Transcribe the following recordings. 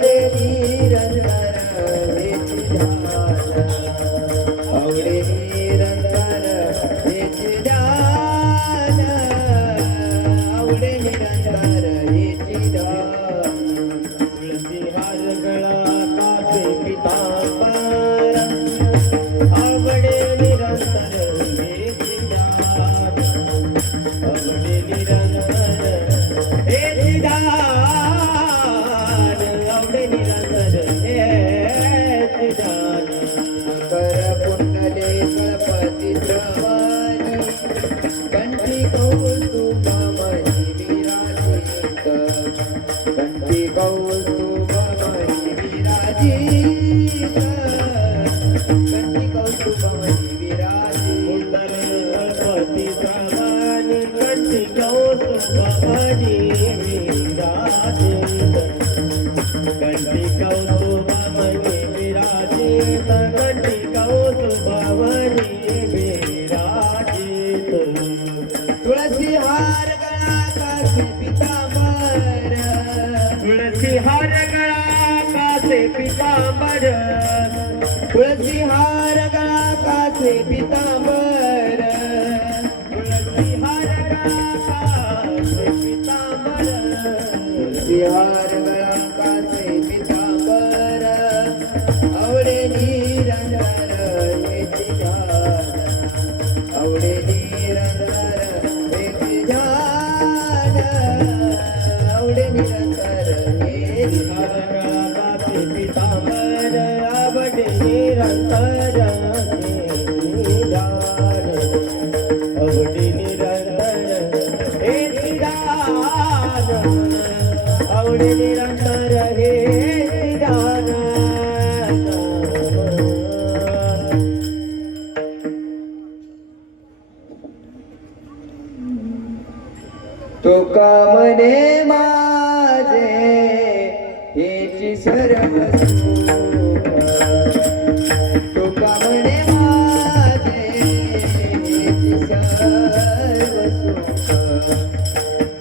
आवडे निरंतर हेची ध्यान आवडे निरंतर हेची ध्यान आवडे निरंतर हेची ध्यान तुळसी हार गळा कासे पितांबर आवडे निरंतर हेची ध्यान आवडे निरंतर हेची ध्यान आवडे निरंतर हेची ध्यान कर कुंडले गणपती श्रवणी कंठी कौस्तुभमणी विराजित कंठी कौस्तुभमणी विराजित कंठी कौस्तुभमणी विराजित गणपती श्रवणी कंठी कौस्तुभमणी विराजित कंठी कौस्तुभमणी विराजित कंठी कौस्तुभमणी विराजित तुळसी हार गळा कासे पितांबर तुळसी हार गळा कासे पितांबर तुळसी हार गळा कासे पितांबर तुळसी हार गळा कासे पितांबर तुळसी हार गळा कासे पितांबर आवडे निरंतर हेची ध्यान आवडे निरंतर हेची ध्यान आवडे निरंतर हेची ध्यान कासे पितांबर आवडे निरंतर हेची ध्यान आवडे निरंतर हेची ध्यान आवडे निरंतर हेची ध्यान तुका म्हणे माझे हेची सर्व सुख तुका म्हणे माझे हेची सर्व सुख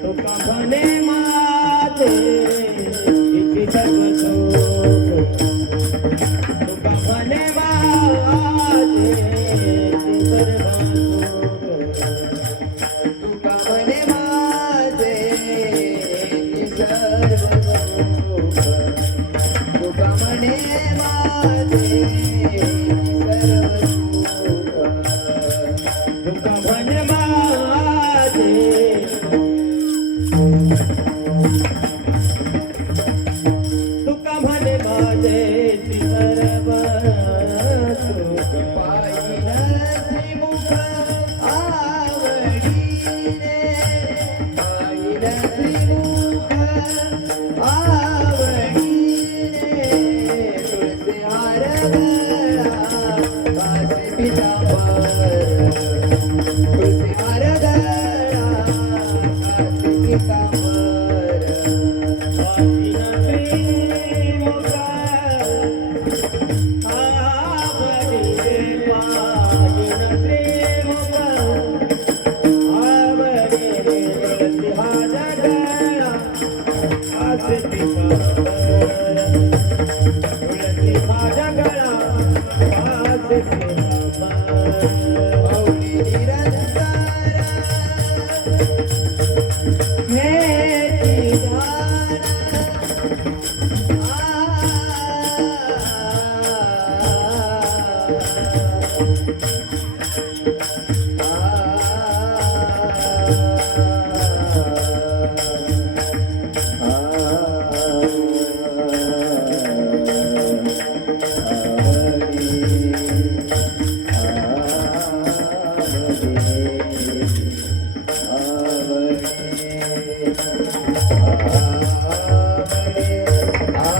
तुका म्हणे माझे हेची सर्व सुख तुका म्हणे माझे हेची सर्व सुख तुका म्हणे माझे हेची सर्व सुख तुका म्हणे माझे हेची सर्व सुख तुका म्हणे माझे तुका म्हणे माझे हेची सर्व सुख पाहिन श्रीमुख आवडीने पाहिन श्रीमुख आवडीने तुळसी हार गळा कासे पितांबर तुळसी हार गळा कासे पितांबर पाहिन श्रीमुख आवडीने पाहिन श्रीमुख आवडीने तुळसी हार गळा कासे पितांबर तुळसी हार गळा कासे पितांबर आवडी निरंतर हेची ध्यान आवडे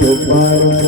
Gopara,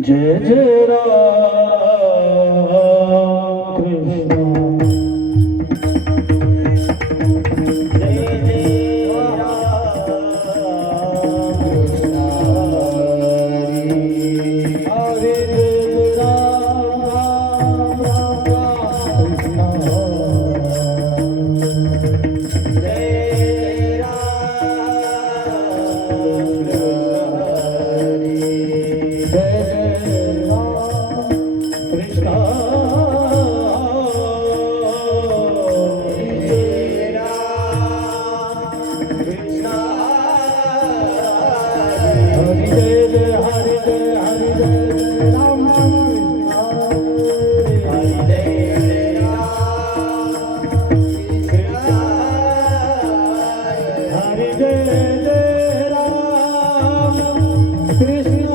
जय जय राम कृष्ण जय जय राम कृष्ण हरे जय राम राम राम कृष्ण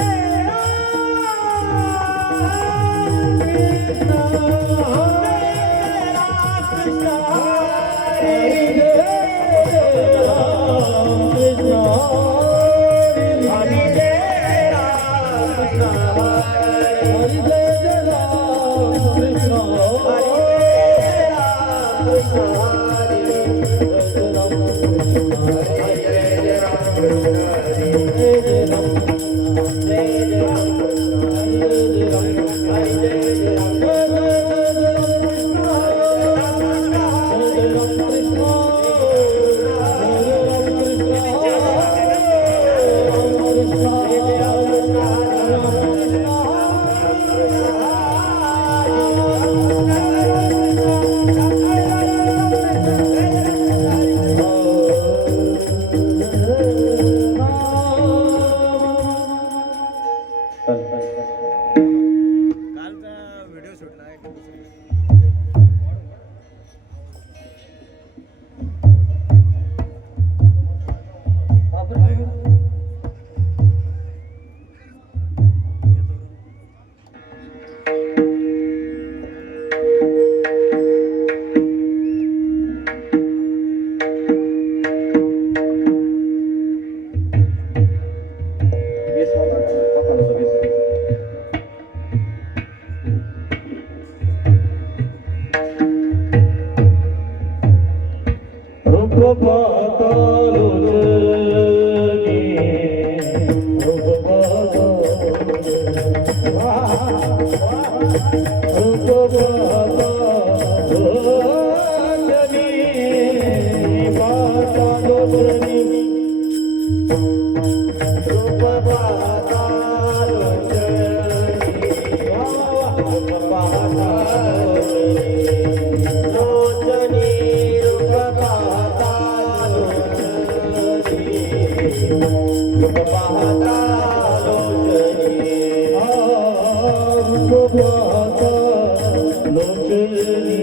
जय रूप पाहता लोचनी रूप पाहता लोचनी रूप पाहता लोचनी रूप पाहता लोचनी रूप पाहता लोचनी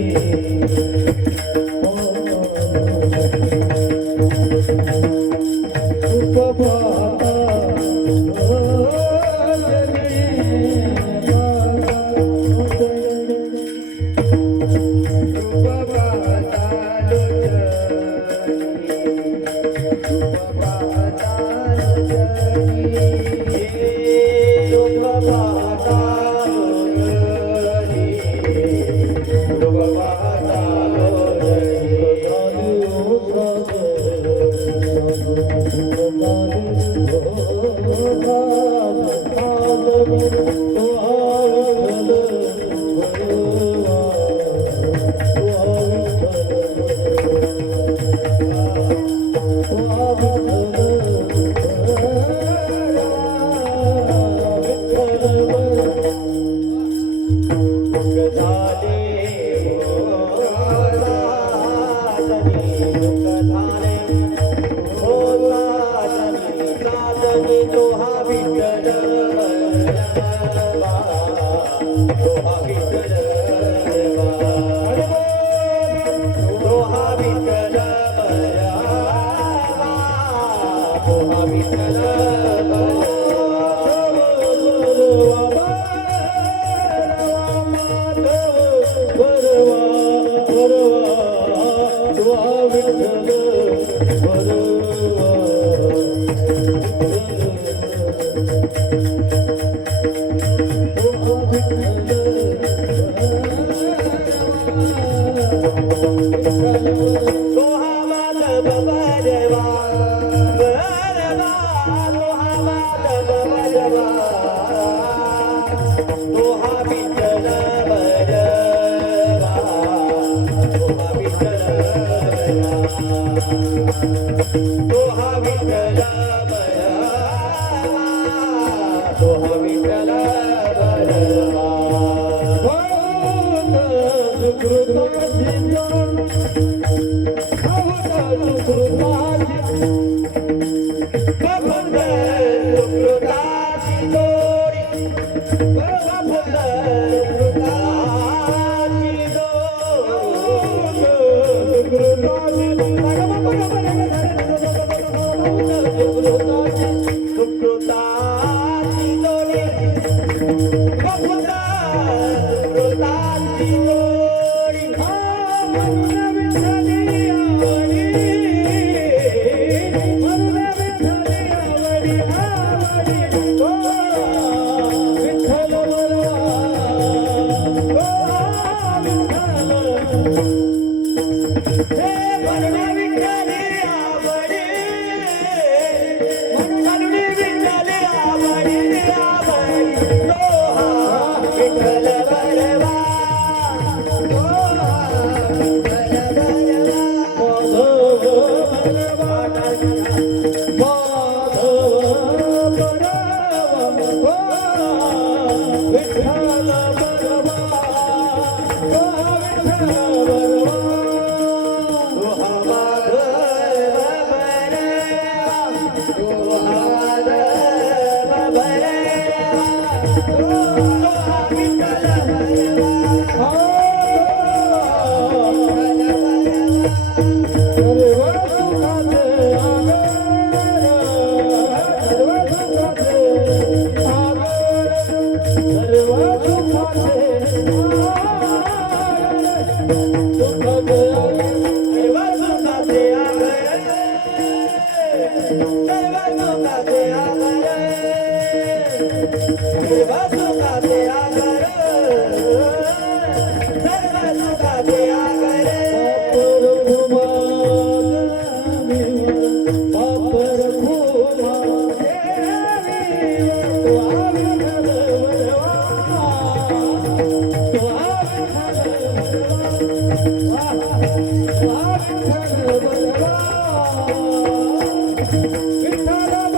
विठ्ठल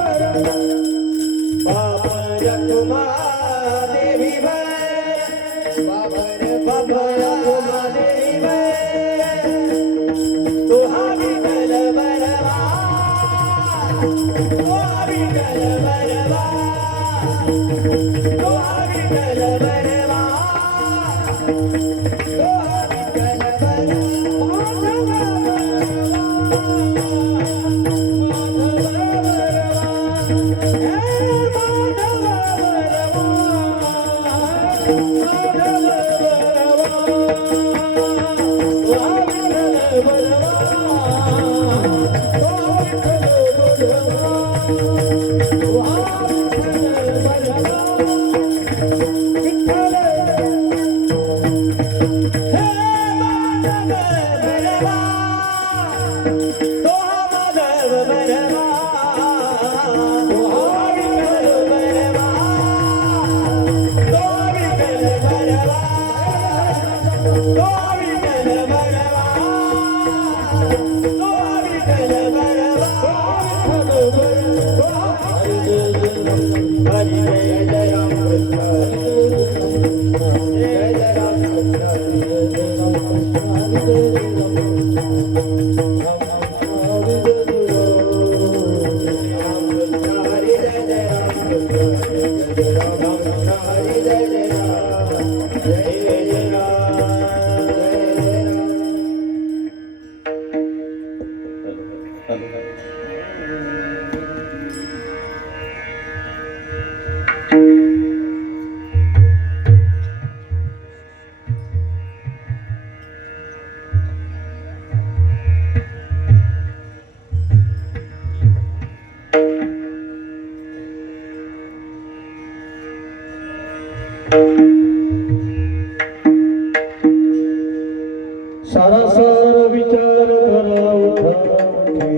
सारासार विचार करा उठा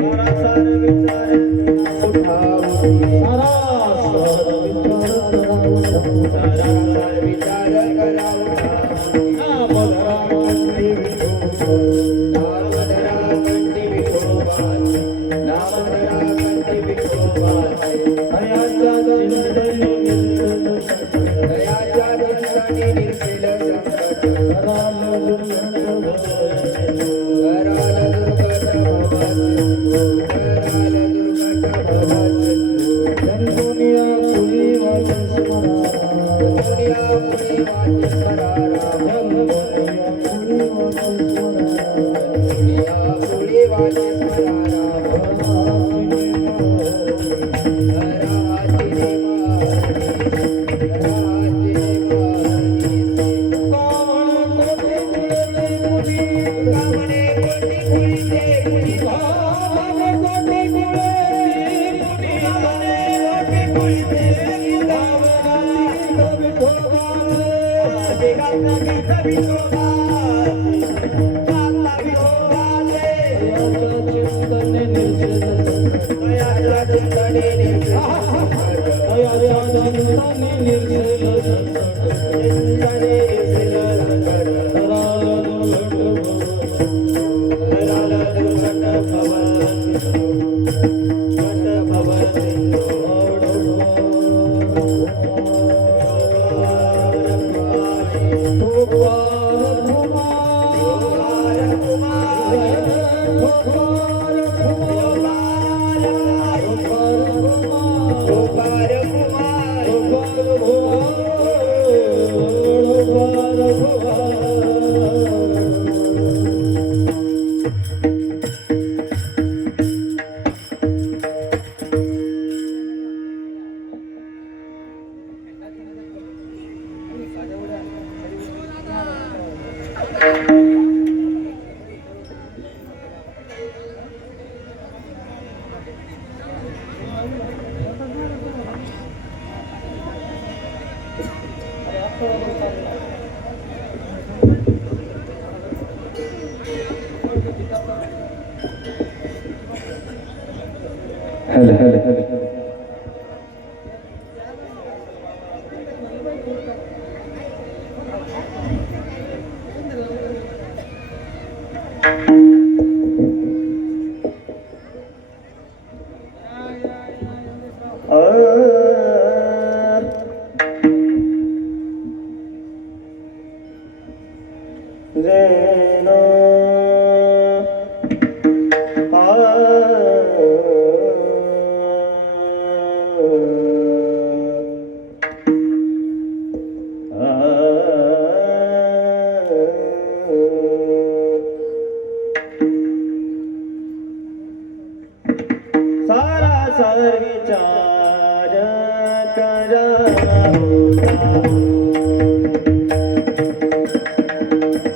सारासार विचार उठा सारासार विचार करा उठा सारासार विचार करा उठा नाम धरा कंठी विठोबा नाम धरा कंठी विठोबा नाम धरा कंठी विठोबा दयाच्या चिंतनी निर्मल संकट कराल सारा सार विचार करावता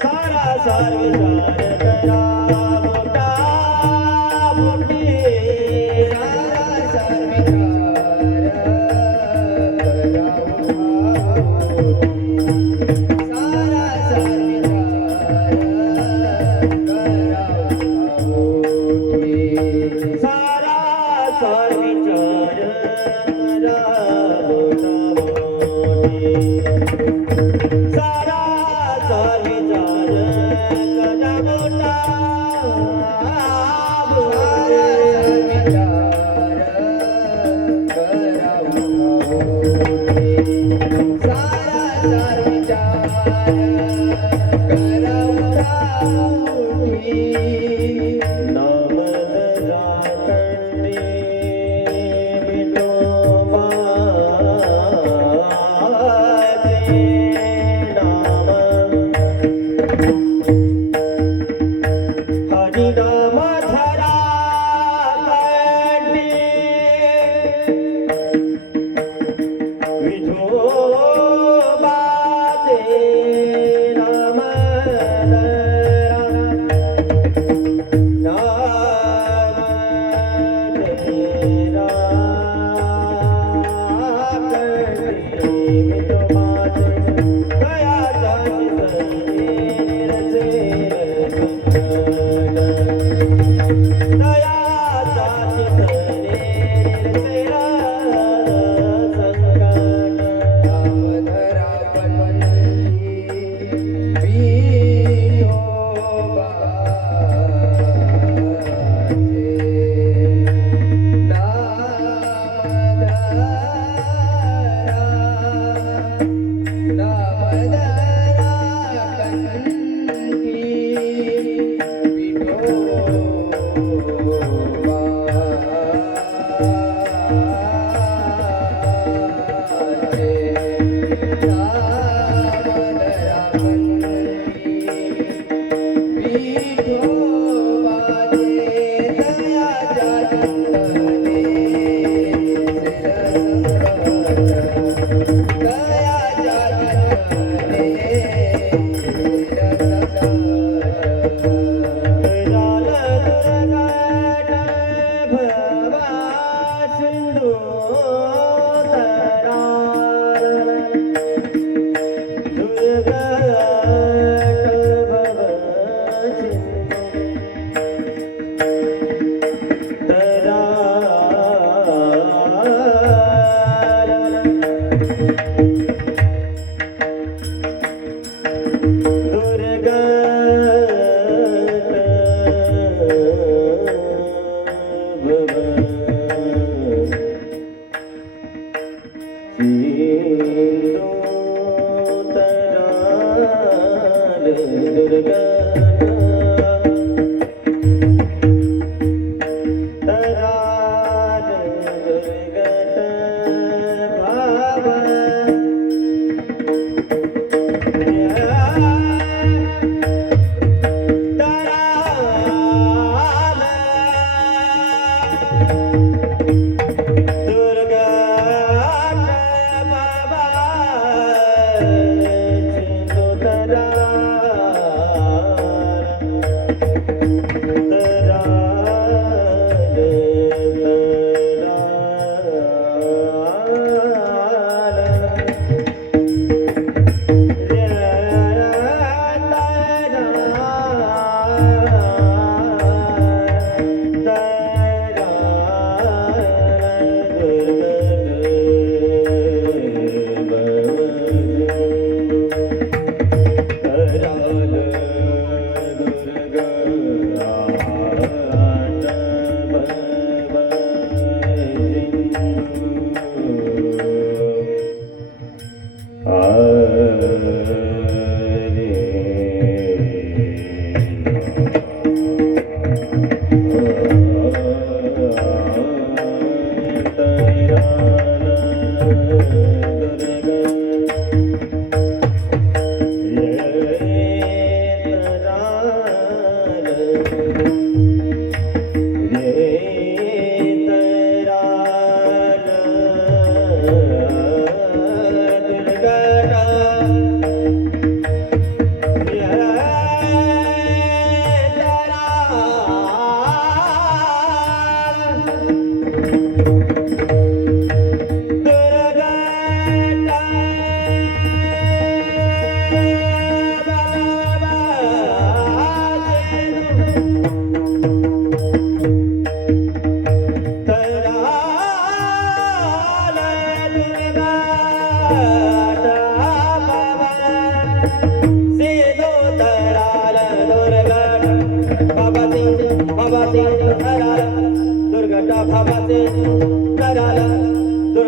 सारा सार विचार करावता मोठे सारा सार विचार करावता सारा सार विचार करावता सारा सार विचार करावता सारा सार विचार करावता सारा सार विचार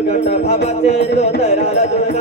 दुर्गट भावाचे दोतराला दुर्गट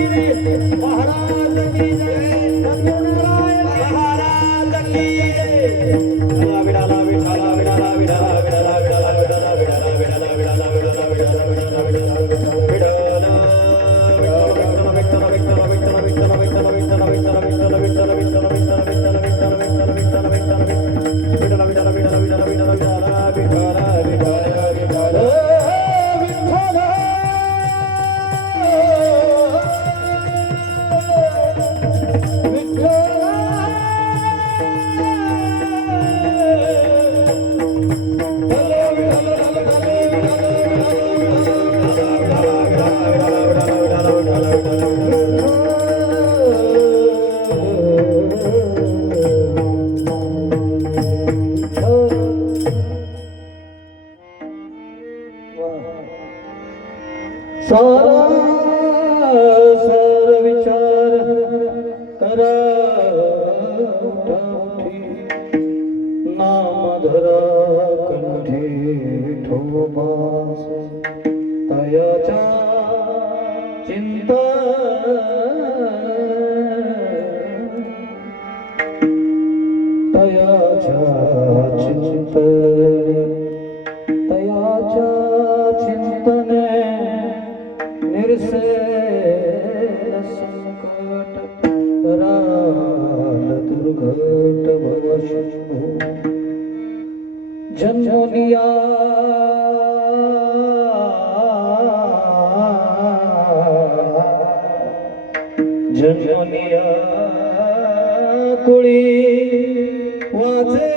गिरी महाराज की जय सत्यनारायण महाराज की जय विडाला विडाला विडाला विडाला विडाला विडाला विडाला विडाला विडाला विडाला विडाला विडाला विडाला विडाला विडाला सारा सर विचार करा नाम धरा कंठे ठोबास तयाचा चिंता तयाचा चिंतने निर्सेल संकट कराल दुर्घट भवशु जन्मनिया कुळी वाचे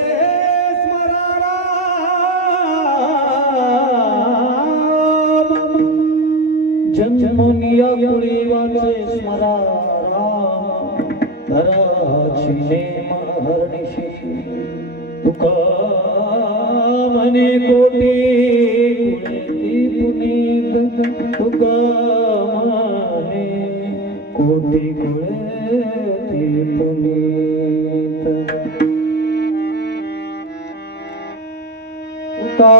जन्मनिया कुळी वाचे स्मरा राम धराची नेम हरणिशी तुका मने कोटी कुळेती पुनीत तुका मने कोटी कुळेती पुनीत तुका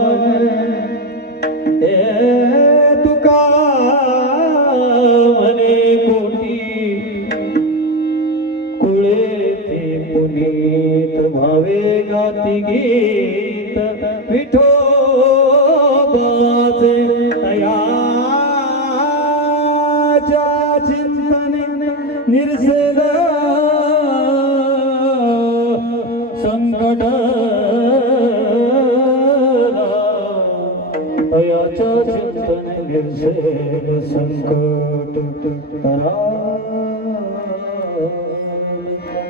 मने तुका मने कोटी कुळेती पुनीत भावे गाती गीत विठोबाचे तयाच्या चिंतने निर्सेल संकट तयाच्या चिंतने निर्सेल संकट करा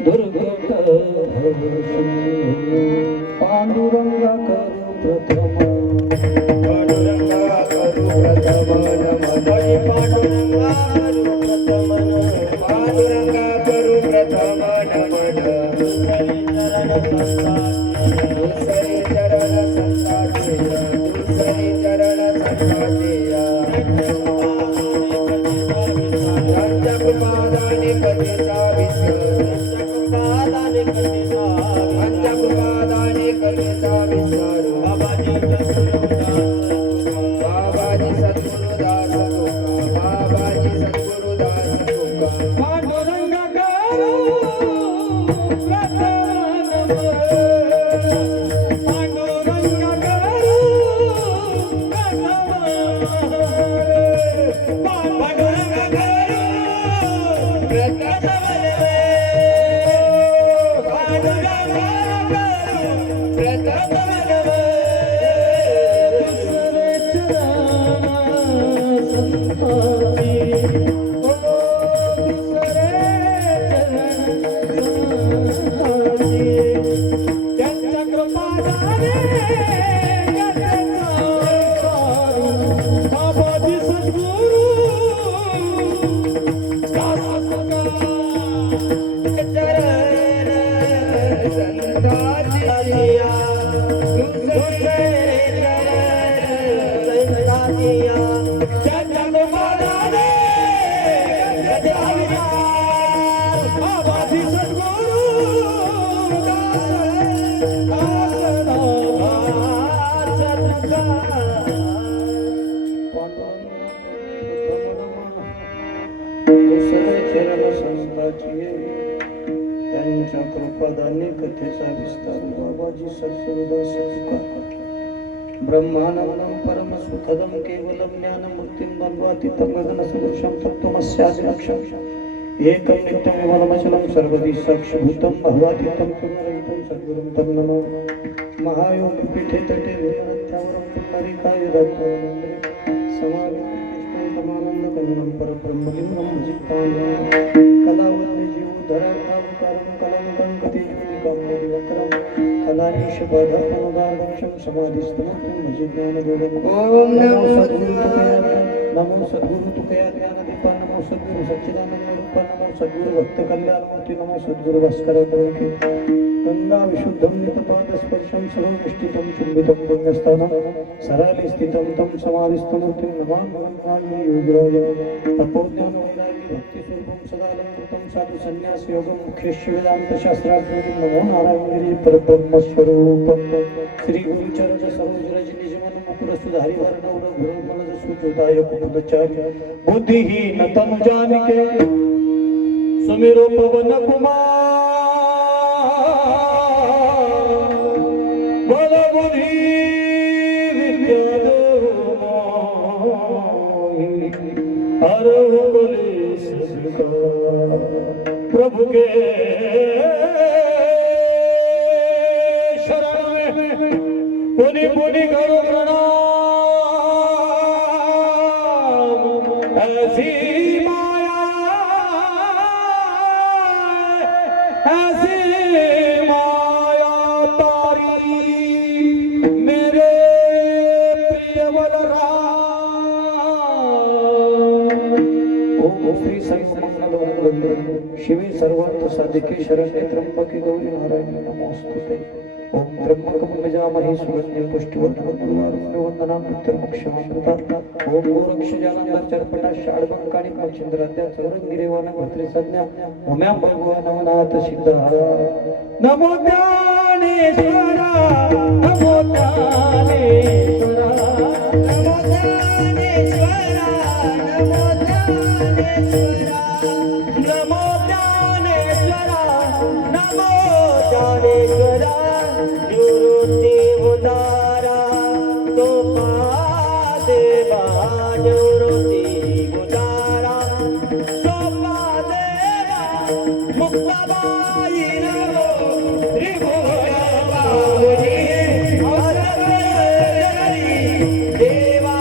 दुर्गत पांडुरंगा करू प्रथम पांडुरंगा करू प्रथम पांडुरंगा करू प्रथम पांडुरंगा करू प्रथम नमन दुसरी चरण संताचे दुसरी चरण संताचे पंचपादाने कधीचा विसर पंचपादाने कधीचा विसर बाबाजी सद्गुरुदास तुका बाबाजी सद्गुरुदास तुका पांडुरंगा करू प्रथम पांडुरंगा करू बाबाजी सद्गुरु दास तुका दुसरे चरण संताची त्यांच्या कृपादाने कथेचा विस्तार बाबाजी सत्सुरदास ब्रह्मानंदम परम सुखदम केवलम ज्ञानमूर्तिं द्वंद्वातीतं गगनसदृशं तत्त्वमस्यादिलक्ष्यम् एकं नित्यं विमलमचलं सर्वदि साक्षिभूतं भवातीतं पुनरहितं सद्गुरुं तं नमो महायोगी पीठे तटे विरत्यावरं पुंडरीकाय दत्तमन्दिरे समाविष्टमानन्दकमलं परब्रह्मलिङ्गं भजितान्यं कलावल्ली जीवधराकारुं कलङ्कं कतिजुनिकाम्यदिवक्रं कलानीश बाधापनुदार्दक्षं समाधिस्तमं भजिज्ञानदोलम् ॐ नमो सद्गुरु तुकया ज्ञानदीपा नमो सद्गुरु सच्चिदानंद रूपा नमो सद्गुरु भक्त कल्याण मूर्ती नमो सद्गुरु भास्कर गंगा विशुद्धं नितपाद स्पर्शं सर्वनिष्ठितं चुंबितं पुण्यस्थानं सराले स्थितं तं समाधिस्थमूर्तिं नमामि योगिराज तपोज्ञान वैराग्य भक्ति स्वरूपं सदालंकृतं साधु संन्यास योगं मुख्यश्च वेदांत शास्त्रार्थं नमो नारायण परब्रह्म स्वरूपं श्री गुरुचरण सरोज रज निजमन मुकुर सुधारी वर्ण मनज सुचोदाय कुमुदचार्य बुद्धिहीन तनु जानिके सुमिरो पवन कुमार बल बुद्धि विद्या हर कलेश प्रभु के शरण में पुनि पुनि करो प्रणाम ऐसी माया तारी मेरे प्रिय बलराम ओम श्री सर्वमंगल शिवे सर्वार्थ साधिके शरण्ये त्र्यंबके गौरी नारायणी नमोस्तुते ओम ब्रह्मकं गजामहे सुगन्धे पुष्टिवर्धनगुरुवारुण्यवन्दनां नित्यमोक्षमामृता ओम गोरक्षजानन्दर्चर्पटा षाड्बङ्कानि मक्षिन्द्राद्या चौरङ्गिरेवान भद्रसज्ञा उम्यां भगवानवनाथ सिद्धा नमो ज्ञानेश्वरा नमो ज्ञानेश्वरा नमो ज्ञानेश्वरा नमो ज्ञानेश्वरा नमो ज्ञानेश्वरा नमो ज्ञानेश्वरा निवृत्ति उदारा तो देवा निवृत्ति उदारा तो देवा मुक्ताबाई नमो त्रिभुवनावरी देवा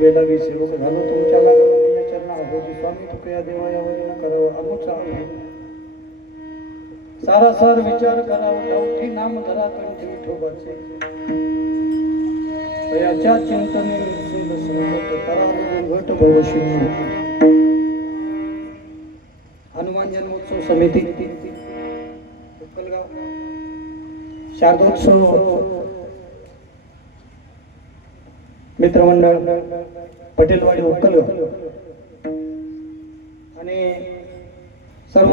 वेदावी सेवक झालो तुमच्या लागल्या चरणा अभोजी स्वामी तुकया देवायावरी न करावं अमुचा सारा सार विचार करावा गावठी नाम धरा कंठी विठोबाचे याच्या चिंतने विसरून संकट करावं घट भवशी हनुमान जन्मोत्सव समिती उक्कलगाव शारदोत्सव मित्रमंडळ पटेलवाडी उक्कलगाव आणि सर्व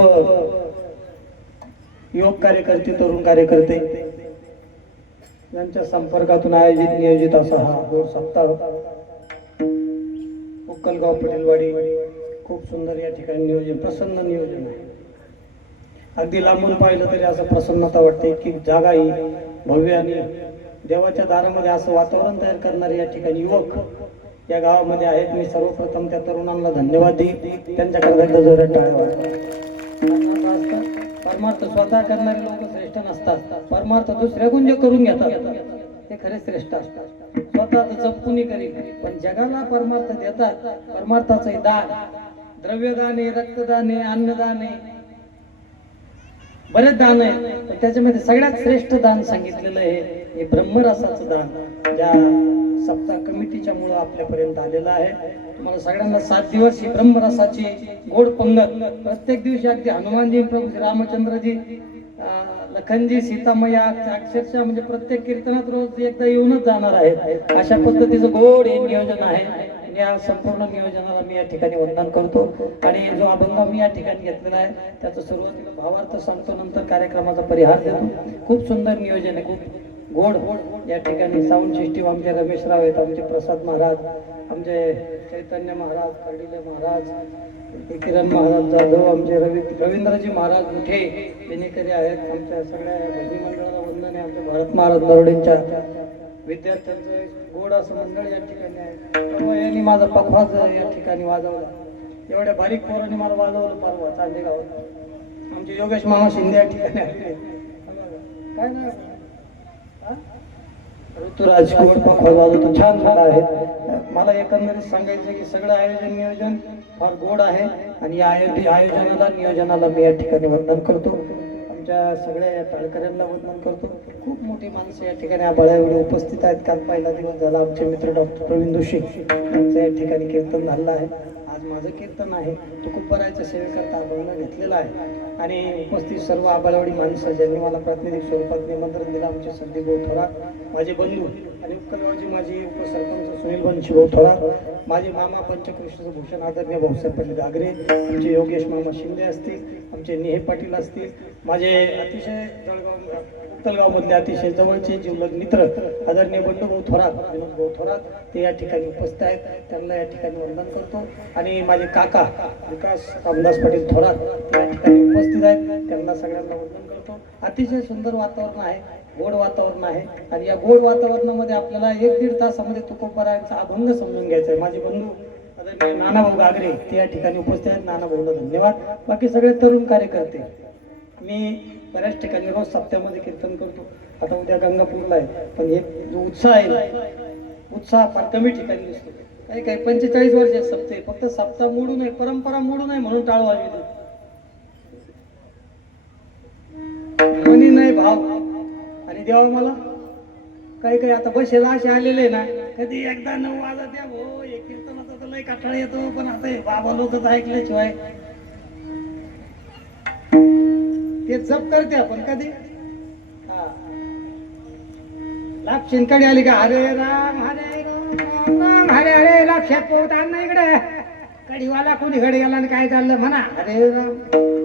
युवक कार्यकर्ते तरुण कार्यकर्ते यांच्या संपर्कातून आयोजित नियोजित असा हा सप्ताह उक्कलगाव पटेलवाडी खूप सुंदर या ठिकाणी नियोजन प्रसन्न नियोजन आहे. अगदी लांबून पाहिलं तरी असं प्रसन्नता वाटते की जागा ही भव्य आणि देवाच्या दारामध्ये असं वातावरण तयार करणारे या ठिकाणी युवक या गावामध्ये आहेत. मी सर्वप्रथम त्या तरुणांना धन्यवाद देईन. त्यांच्याकडे जोरात टाळ्या. परमार्थ स्वतः करणारे लोक श्रेष्ठ नसतात, परमार्थ दुसऱ्याकडून जे करून घेतात ते खरे श्रेष्ठ असतात. स्वतः जपून करील पण जगाला परमार्थ देतात. परमार्थाचे दान, द्रव्यदाने, रक्तदाने, अन्नदाने, बरेच दान आहे. त्याच्यामध्ये सगळ्यात श्रेष्ठ दान सांगितलेलं आहे हे ब्रह्मरसाचं दान ज्या सप्ताह कमिटीच्या मुळे आपल्यापर्यंत आलेलं आहे. तुम्हाला सगळ्यांना 7 दिवस ही ब्रह्मरसाची गोड पंगत प्रत्येक दिवशी अगदी हनुमानजी, प्रभू श्री रामचंद्रजी, लखनजी, सीतामया अक्षरशः म्हणजे प्रत्येक कीर्तनात रोज एकदा येऊनच जाणार आहेत. अशा पद्धतीचं गोड हे नियोजन आहे. या संपूर्ण नियोजनाला मी या ठिकाणी वंदन करतो. आणि जो अभंग मी या ठिकाणी घेतलेला आहे त्याचा सुरुवातीला भावार्थ सांगतो, नंतर कार्यक्रमाचा परिहार देतो. खूप सुंदर नियोजन आहे, खूप गोड. या ठिकाणी साऊंड सिस्टीम आमचे रमेशराव आहेत, आमचे प्रसाद महाराज, आमचे चैतन्य महाराज, कर्डिले महाराज, किरण महाराज जाधव, आमचे रवींद्रजी महाराज मोठे विनेकरी आहेत. आमच्या सगळ्या भजनी मंडळाला वंदन आहे. आमचे भरत महाराज नरोडेंच्या विद्यार्थ्यांचं गोड असं मंडळ या ठिकाणी आहे. परवा यांनी माझा पखवाज या ठिकाणी वाजवला. एवढ्या बारीक पोरांनी मला वाजवलं परवा चांदेगावात. आमचे योगेश मामा शिंदे या ठिकाणी आले. काय ना ऋतुराज गोड पखवाज वाजवतो, छान झाला आहे. मला एकंदरीत सांगायचं की सगळं आयोजन नियोजन फार गोड आहे. आणि या आयोजनाला नियोजनाला मी या ठिकाणी वंदन करतो. आमच्या सगळ्या टाळकऱ्यांना वंदन करतो. खूप मोठी माणसं या ठिकाणी आबाळ्यावेळी उपस्थित आहेत. काल पहिला दिवस झाला. आमचे मित्र डॉक्टर प्रवीण जोशी यांचं या ठिकाणी कीर्तन झालं आहे. आज माझं कीर्तन आहे. तुकोबरायच्या सेवेकरता अभंग घेतलेला आहे. आणि उपस्थित सर्व आबाळवाडी माणसं ज्यांनी मला प्रातिनिधिक स्वरूपात निमंत्रण दिलं, आमचे संदीप भाऊ थोरात, माझे बंधू आणि उपकरवाची माझी उपसरपंच सुनील बंशी भाऊ थोरात, माझे मामा पंचकृष्ण भूषण आदरणीय भाऊसाहेब पंडित गागरे, आमचे योगेश मामा शिंदे असतील, आमचे नेहे पाटील असतील, माझे अतिशय उत्तलगाव मधले अतिशय जवळचे जीवलग मित्र आदरणीय बंडू भाऊ थोरात, विनोद भाऊ थोरात, ते या ठिकाणी उपस्थित आहेत. त्यांना या ठिकाणी वंदन करतो. आणि माझे काका विकास रामदास पाटील थोरात या ठिकाणी उपस्थित आहेत. त्यांना सगळ्यांना वंदन करतो. अतिशय सुंदर वातावरण आहे, गोड वातावरण आहे. आणि या गोड वातावरणामध्ये आपल्याला 1-1.5 तासामध्ये तुकोबरायांचा अभंग समजून घ्यायचा आहे. माझे बंधू आदरणीय नानाभाऊ गागरे ते या ठिकाणी उपस्थित आहेत. नानाभाऊला धन्यवाद. बाकी सगळे तरुण कार्यकर्ते. मी बऱ्याच ठिकाणी रोज सप्त्यामध्ये कीर्तन करतो. आता उद्या गंगापूरला आहे. पण हे जो उत्साह आहे, उत्साह फार कमी ठिकाणी दिसतो. काही काही 45 वर्ष सप्ते, फक्त सप्ताह मोडू नये, परंपरा मोडू नये म्हणून टाळ वाजवितो. मनी नाही भाव. आणि देवा मला काही काही आता बसेला असे आलेले ना, कधी एकदा 9 वाजत या हो, हे कीर्तनाचा तर लय काटाळा येतो. पण आता हे बाबा लोकच ऐकल्याशिवाय ते जप करते आपण कधी. लाभ शिंकडे आली का हरे राम हरे राम राम हरे हरे. लक्षात पोहतात ना इकडे कढीवाला कोणी घडे गेला आणि काय चाललं म्हणा हरे राम.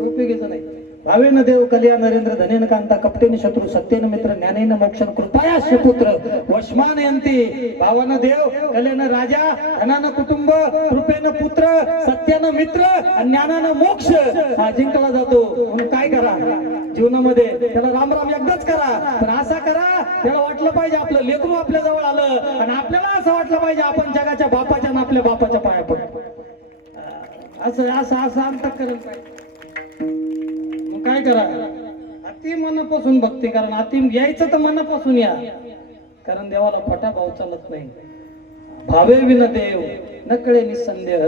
उपयोगीच नाही. भावेन देव कल्याण नरेंद्र धनेन कांता कपटेन शत्रू सत्येन मित्र ज्ञानेन मोक्षण कृपायास्य पुत्र वशमानयंती. भावानं देव कल्याण राजा धनानं कुटुंब कृपेनं पुत्र सत्यानं मित्र आणि ज्ञानानं मोक्ष हा जिंकला जातो. म्हणून काय करा जीवनामध्ये त्याला राम राम एकदाच करा. पण असा करा त्याला वाटलं पाहिजे आपलं लेकरू आपल्या जवळ आलं आणि आपल्याला असं वाटलं पाहिजे आपण जगाच्या बापाच्या आणि आपल्या बापाच्या पाया पडतो. असं असं असं अंतःकरण पाहिजे. काय करा अति मनापासून भक्ती करा. अति यायचं तर मनापासून या. कारण देवाला फटा भाव चालत नाही. भावे विन देव नकळे निसंदेह.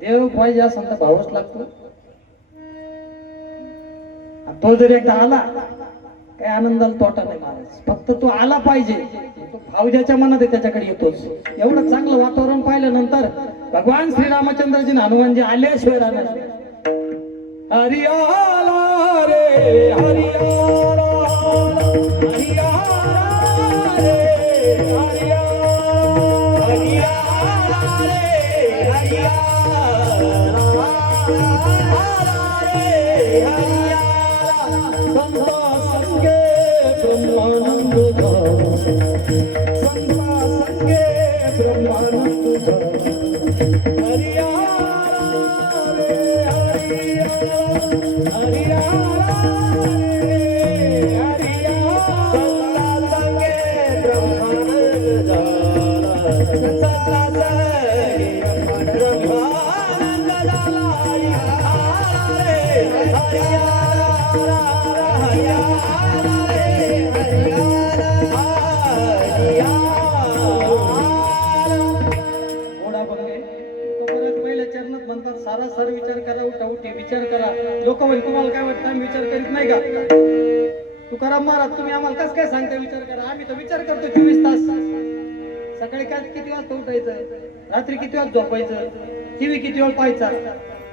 देव पाहिजे असं तर भावच लागतो. तो जर एकदा आला काही आनंदाला तोटा नाही महाराज. फक्त तो आला पाहिजे. तो भाव ज्याच्या मनात आहे त्याच्याकडे येतोच. एवढं चांगलं वातावरण पाहिल्यानंतर भगवान श्रीरामचंद्रजी हनुमानजी आल्याशिवाय राहणार. हरियाला रे हरियाला हरियाला रे हरियाला हरियाला रे हरियाला रे हरियाला. संता संगे ब्रह्मानंद धाम संता संगे ब्रह्मानंद धाम हरियाला सारा सर विचार करा, उठा उठी विचार करा. लोक म्हणे तुम्हाला काय वाटतं आम्ही विचार करीत नाही का? तुकाराम महाराज तुम्ही आम्हाला कसं काय सांगता विचार करा. आम्ही तर विचार करतो 24 तास. सकाळी काय किती वाजता उठायचं, रात्री किती वाजता झोपायचं, टीव्ही किती वेळ पाहायचा,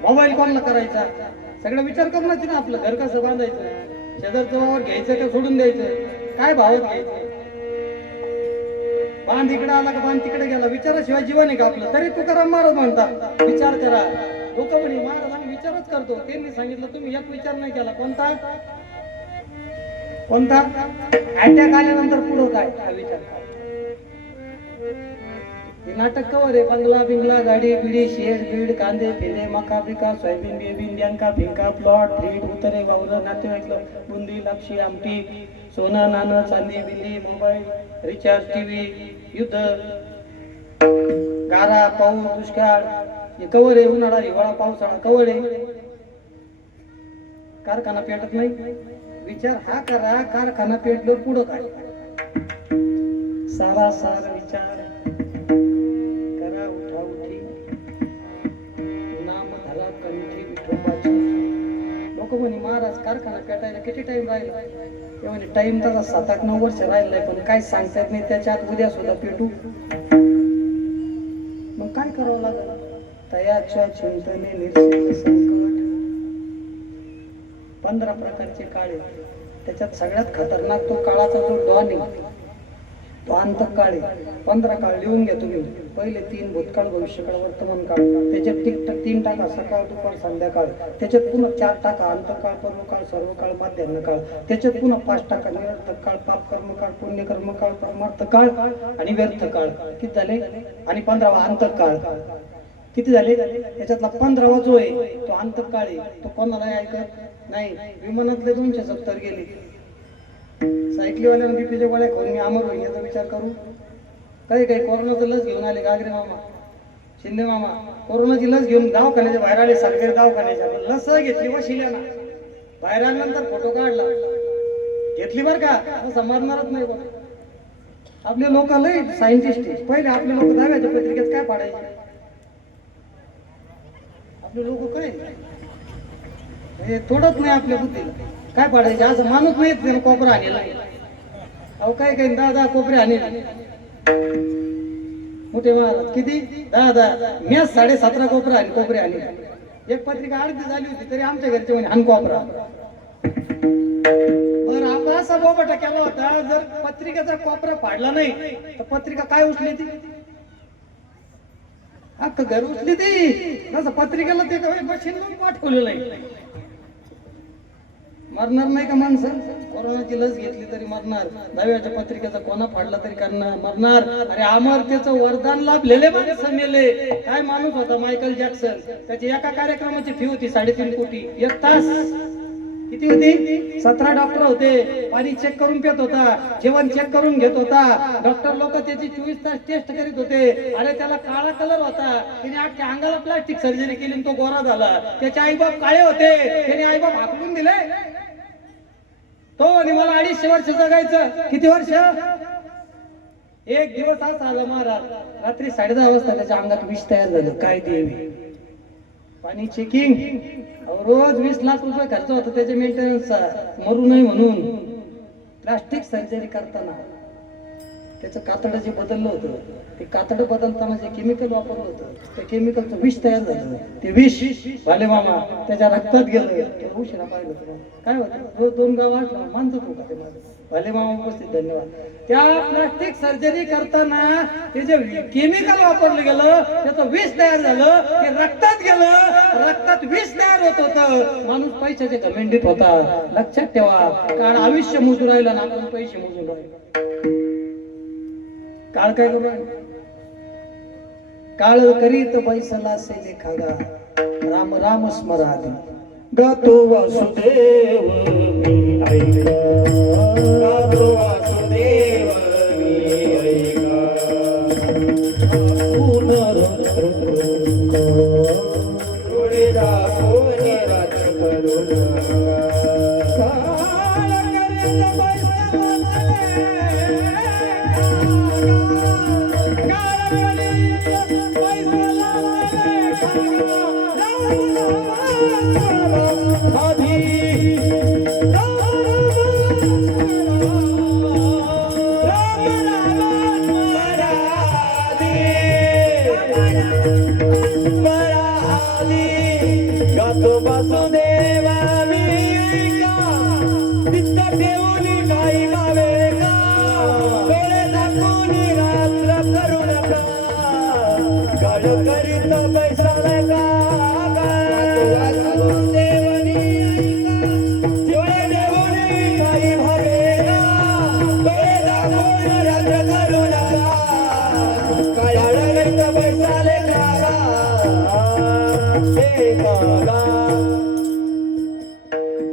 मोबाईल कोणाला करायचा, सगळं विचार करूनच ना आपलं घर कसं बांधायचं, शेजारचं वावर घ्यायचं का सोडून द्यायचं, काय भावात घ्यायचं, बांध इकडे आला का बांध तिकडे गेला, विचाराशिवाय जीवन आहे का आपलं. तरी तुकाराम महाराज म्हणतात विचार करा. लोक म्हणे महाराज आम्ही विचारच करतो. त्यांनी सांगितलं तुम्ही एक विचार नाही केला. कोणता कोणता? अटॅक आल्यानंतर पुढं काय हा विचार करा. हे नाटक कवर आहे. बंगला बिंगला गाडी बिडी शेड बीड कांदे फिले मका बिका सोयाबीन बेबीन बँका फिंका प्लॉट फ्रीट उतरे वावर नातेवाईकलं बुंदी लापशी आमटी सोनं नाणं चांदी बिल्ली मोबाईल रिचार्ज टीव्ही युद्ध गारा पाऊस दुष्काळ हे कवर आहे. उन्हाळा हिवाळा पावसाळा कवर आहे. कारखाना पेटत नाही. विचार हा करा. कारखाना पेटलो पुढं काय? सारा सार विचार करा. उठा उठी नाम धरा कंठी विठोबाची. लोक म्हणे महाराज कारखाना पेटायला किती टाइम राहिला? ते म्हणे टाइम तर 7-8-9 वर्ष राहिलाय, पण काय सांगता येत नाही. त्याच्यात उद्या सुद्धा पेटू. मग काय करावं लागेल? तयाच्या चिंतने निर्सित संकट. 15 प्रकारचे काळ आहेत. त्याच्यात सगळ्यात खतरनाक तो काळाचा जो डॉन आहे तो अंतकाळ आहे. 15 काळ लिहून घ्या तुम्ही. पहिले 3 भूतकाळ भविष्यकाळ वर्तमान काळ. त्याच्यात 3 टाका सकाळ दुपार संध्याकाळ. त्याच्यात पुन्हा 4 टाका अंतकाळ पर्वकाळ सर्वकाळ माध्यान्ह काळ. त्याच्यात पुन्हा 5 टाका निरर्थक काळ पाप कर्म काळ पुण्य कर्म काळ परमार्थ काळ आणि व्यर्थ काळ. किती झाले? आणि 15वा अंतकाळ. किती झाले? त्याच्यातला 15वा जो आहे तो अंतकाळ आहे. तो कोणाला ऐकत नाही. विमानातले 270 गेले. सायकलीवाल्यानं बीपीच्या गोळ्या खाऊन मी अमर होईल याचा विचार करू. काही कोरोनाचं लस घेऊन आले. गागरे मामा शिंदे मामा कोरोनाची लस घेऊन दवाखान्याच्या बाहेर आले. सरकारी दवाखान्याच्या लस घेतली व शिल्याना बाहेर आल्यानंतर फोटो काढला. घेतली बर का असं मारणारच नाही. बघ आपले लोक लय सायंटिस्ट. पहिले आपले लोक दहाव्याच्या पत्रिकेत काय पाडायचे? आपले लोक काय हे तोडत नाही आपल्या बुद्धीला. काय पाडायचे? असं माणूस नाही त्यानं कोपरा आणला. अहो काय 10 कोपरे आणले मोठे महाराज. किती? 10 मी 17.5 कोपरे आणले. एक पत्रिका अर्धी झाली होती तरी आमच्या घरचे म्हणे हान कोपरा. बरं आपण असा बोबाटा केला होता. जर पत्रिकेचा कोपरा पाडला नाही तर पत्रिका काय उचली ती? अख्खं घर उचली ती. तसं पत्रिकेला ते मशीन पाठवलेलं आहे. मरणार नाही का माणसं? कोरोनाची लस घेतली तरी मरणार. 10व्याच्या पत्रिकेचा कोणा फाडला तरी करणार मरणार. अरे अमरतेचं वरदान लाभलेले माणसं मेले. काय माणूस होता मायकल जॅक्सन. त्याची एका कार्यक्रमाची फी होती 3.5 कोटी. 1 तास किती होती? 17 डॉक्टर होते. पाणी चेक करून पित होता. जेवण चेक करून घेत होता. डॉक्टर लोक त्याची 24 तास टेस्ट करीत होते. अरे त्याला काळा कलर होता. त्याने अख्ख्या अंगाला प्लास्टिक सर्जरी केली तो गोरा झाला. त्याचे आईबाप काळे होते. त्याने आईबाप हाकलून दिले. तो आणि मला 250 वर्ष जगायचं. किती वर्ष? एक दिवस असा आला महाराज रात्री 10:30 वाजता त्याच्या अंगात विष तयार झालं. काय देवी पाणी चेकिंग. रोज 20 लाख रुपये खर्च होता त्याच्या मेंटेनन्सचा. मरू नये म्हणून प्लास्टिक सर्जरी करताना त्याचं कातडं जे बदललं होतं ते कातडं बदलताना जे केमिकल वापरलं होतं त्या केमिकलचं विष तयार झालं. ते विष भाले मामा त्याच्या रक्तात गेलं. उशिरा पाहिलं काय होतं? 2 गाव आठला मानतो का ते माझं भाले मामा उपस्थित. धन्यवाद. त्या प्लास्टिक सर्जरी करताना ते जे केमिकल वापरलं गेलं त्याचं विष तयार झालं. ते रक्तात गेलं. रक्तात विष तयार होत होतं. माणूस पैशाच्या घमेंडीत होता. लक्षात ठेवा कारण आयुष्य मोजून राहिलं ना आपण पैसे मोजून राहिलो. काळ काय करू? काळ करीत बैसला से लेखागा राम राम स्मराधी गातो वासुदेव मी ऐका. गातो वासुदेव मी ऐका. डोळे दाखवून रात्र करून आधी गातो वासुदेवा मी ऐका चित्त ठेवून काही भावे का डोळे झाकून रात्र करू नका गाड करीत पैसा नका गातो वासुदेवा मी ऐका डोळे ठेवून काही भावे का डोळे झाकून रात्र करू नका गाड करीत पैसा नका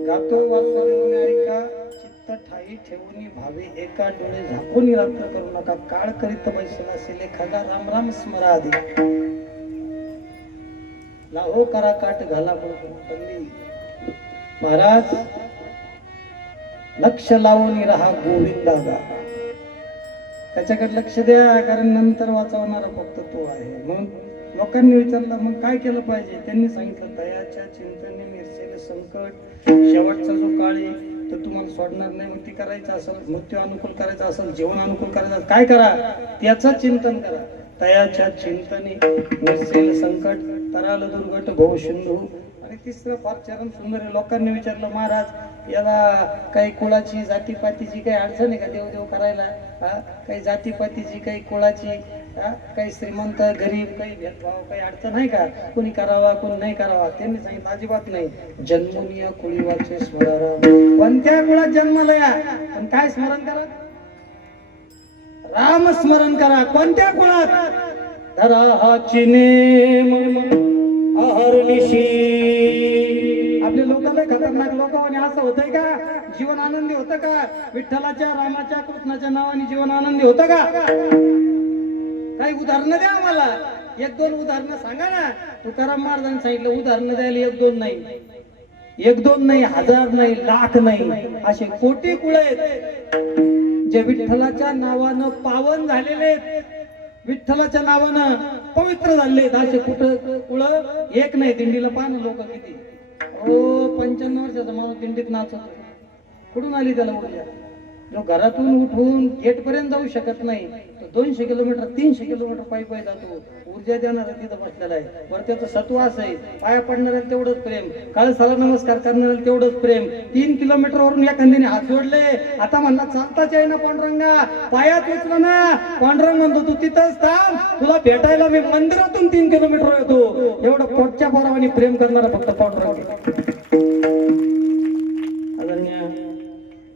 गातो वासुदेवा ऐका चित्त ठाई ठेवून भावे एका डोळे झाकून रात्र करू नका काळ करीत बैसे नसेल एखादा राम राम स्मरादी लाहो करा काट घाला पल्ली महाराज लक्ष लावून राहा गोविंदागा त्याच्याकडे लक्ष द्या कारण नंतर वाचवणारा फक्त तो आहे म्हणून लोकांनी विचारलं मग काय केलं पाहिजे त्यांनी सांगितलं दयाच्या चिंतने मिरसेले संकट शेवटचा जो काळ आहे तो तुम्हाला सोडणार नाही मग ती करायचं असेल मृत्यू अनुकूल करायचं असेल जीवन अनुकूल करायचं असेल काय करा त्याचं चिंतन करा दयाच्या चिंतने मिरसेल संकट तराल दुर्गट भव सिंधू आणि तिसरं फार चरण सुंदर आहे लोकांनी विचारलं महाराज याला काही कुळाची जातीपातीची काही अडचण आहे का देवदेव करायला काही जातीपातीची काही कुळाची काही श्रीमंत गरीब काही भेदभाव काही अडचण आहे का कोणी करावा कोणी नाही करावा त्यांनी सांगितलं अजिबात नाही जन्मुनिया कुळीवाचे स्मरण कोणत्या कुळात जन्माला या पण काय स्मरण करा राम स्मरण करा कोणत्या कुळात धरा हा चिने अहर्निशी आपल्या लोकांना खतरनाक लोक आणि असं होतंय का जीवन आनंदी होतं का विठ्ठलाच्या रामाच्या कृष्णाच्या नावाने जीवन आनंदी होतं का काही उदाहरणं द्या आम्हाला एक दोन उदाहरणं सांगा ना तुकाराम महाराजांनी सांगितलं उदाहरणं द्यायला एक दोन नाही हजार नाही लाख नाही असे कोटी कुळ आहेत जे विठ्ठलाच्या नावानं पावन झालेले आहेत विठ्ठलाच्या नावानं पवित्र झाले आहेत असे कुठं कुळ एक नाही दिंडीला पाहणं लोक किती 95 वर्षाचा माणूस दिंडीत नाचतो कुठून आली त्याला ऊर्जा जो घरातून उठून गेट पर्यंत जाऊ शकत नाही तो 200 किलोमीटर 300 किलोमीटर पायी पायी जातो ऊर्जा देणारा तिथं बसलेला आहे वर त्याचं सत्व असं आहे पाया पडणाऱ्याला तेवढंच प्रेम कळसाला नमस्कार करणाऱ्याला तेवढंच प्रेम 3 किलोमीटर वरून एखाद्याने हात जोडले आता म्हणला चालताच आहे ना पांडुरंगा पायात उचलं ना पांडुरंग म्हणतो तू तिथंच थांब तुला भेटायला मी मंदिरातून 3 किलोमीटर येतो एवढं पोटच्या पोरावानी प्रेम करणारा फक्त पांडुरंग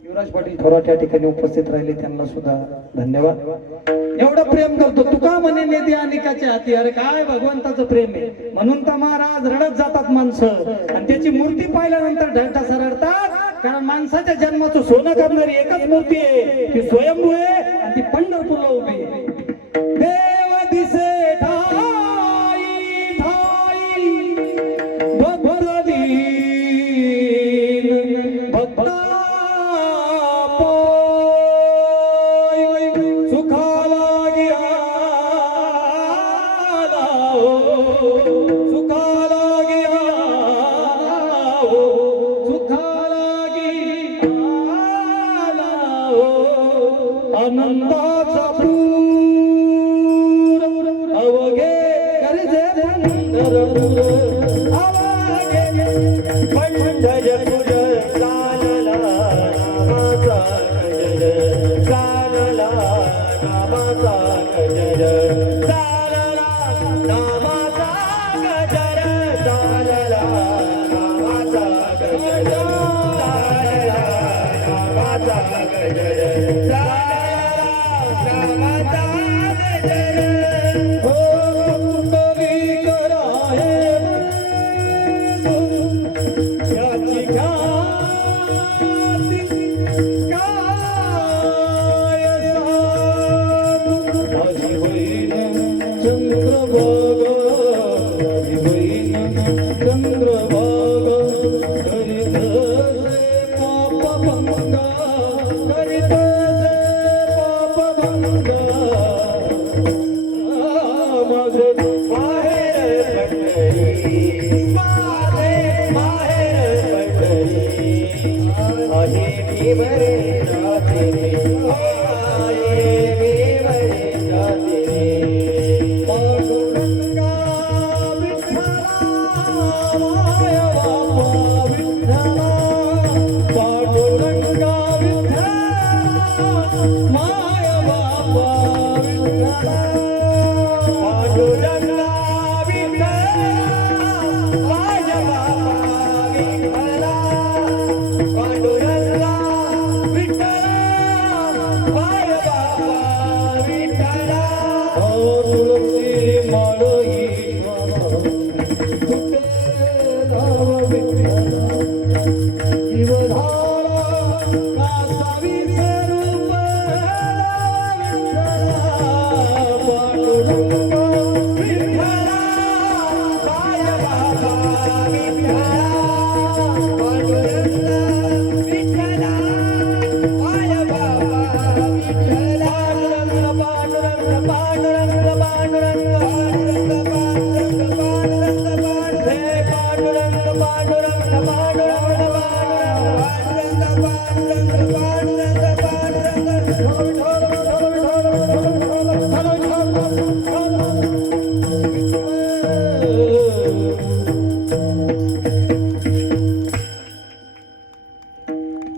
युवराज पाटील थोरात या ठिकाणी उपस्थित राहिले त्यांना सुद्धा धन्यवाद एवढं प्रेम करतो तुका म्हणे नेते अनेकाचे हाती अरे काय भगवंताचं प्रेम आहे म्हणून तर महाराज रडत जातात माणसं आणि त्याची मूर्ती पाहिल्यानंतर ढळटा सरळतात कारण माणसाच्या जन्माचं सोनं करणारी एकच मूर्ती आहे ती स्वयंभू आहे आणि ती पंढरपूरला उभी आहे देव दिसे ठाई ठाई भक्त दीन भक्ता आनंदाचा पूर अवघे करजे पंढरपूर अवघे पंढरपूर चालला नामाचा गजर चालला नामाचा गजर चालला नामाचा गजर चालला नामाचा गजर चालला नामाचा गजर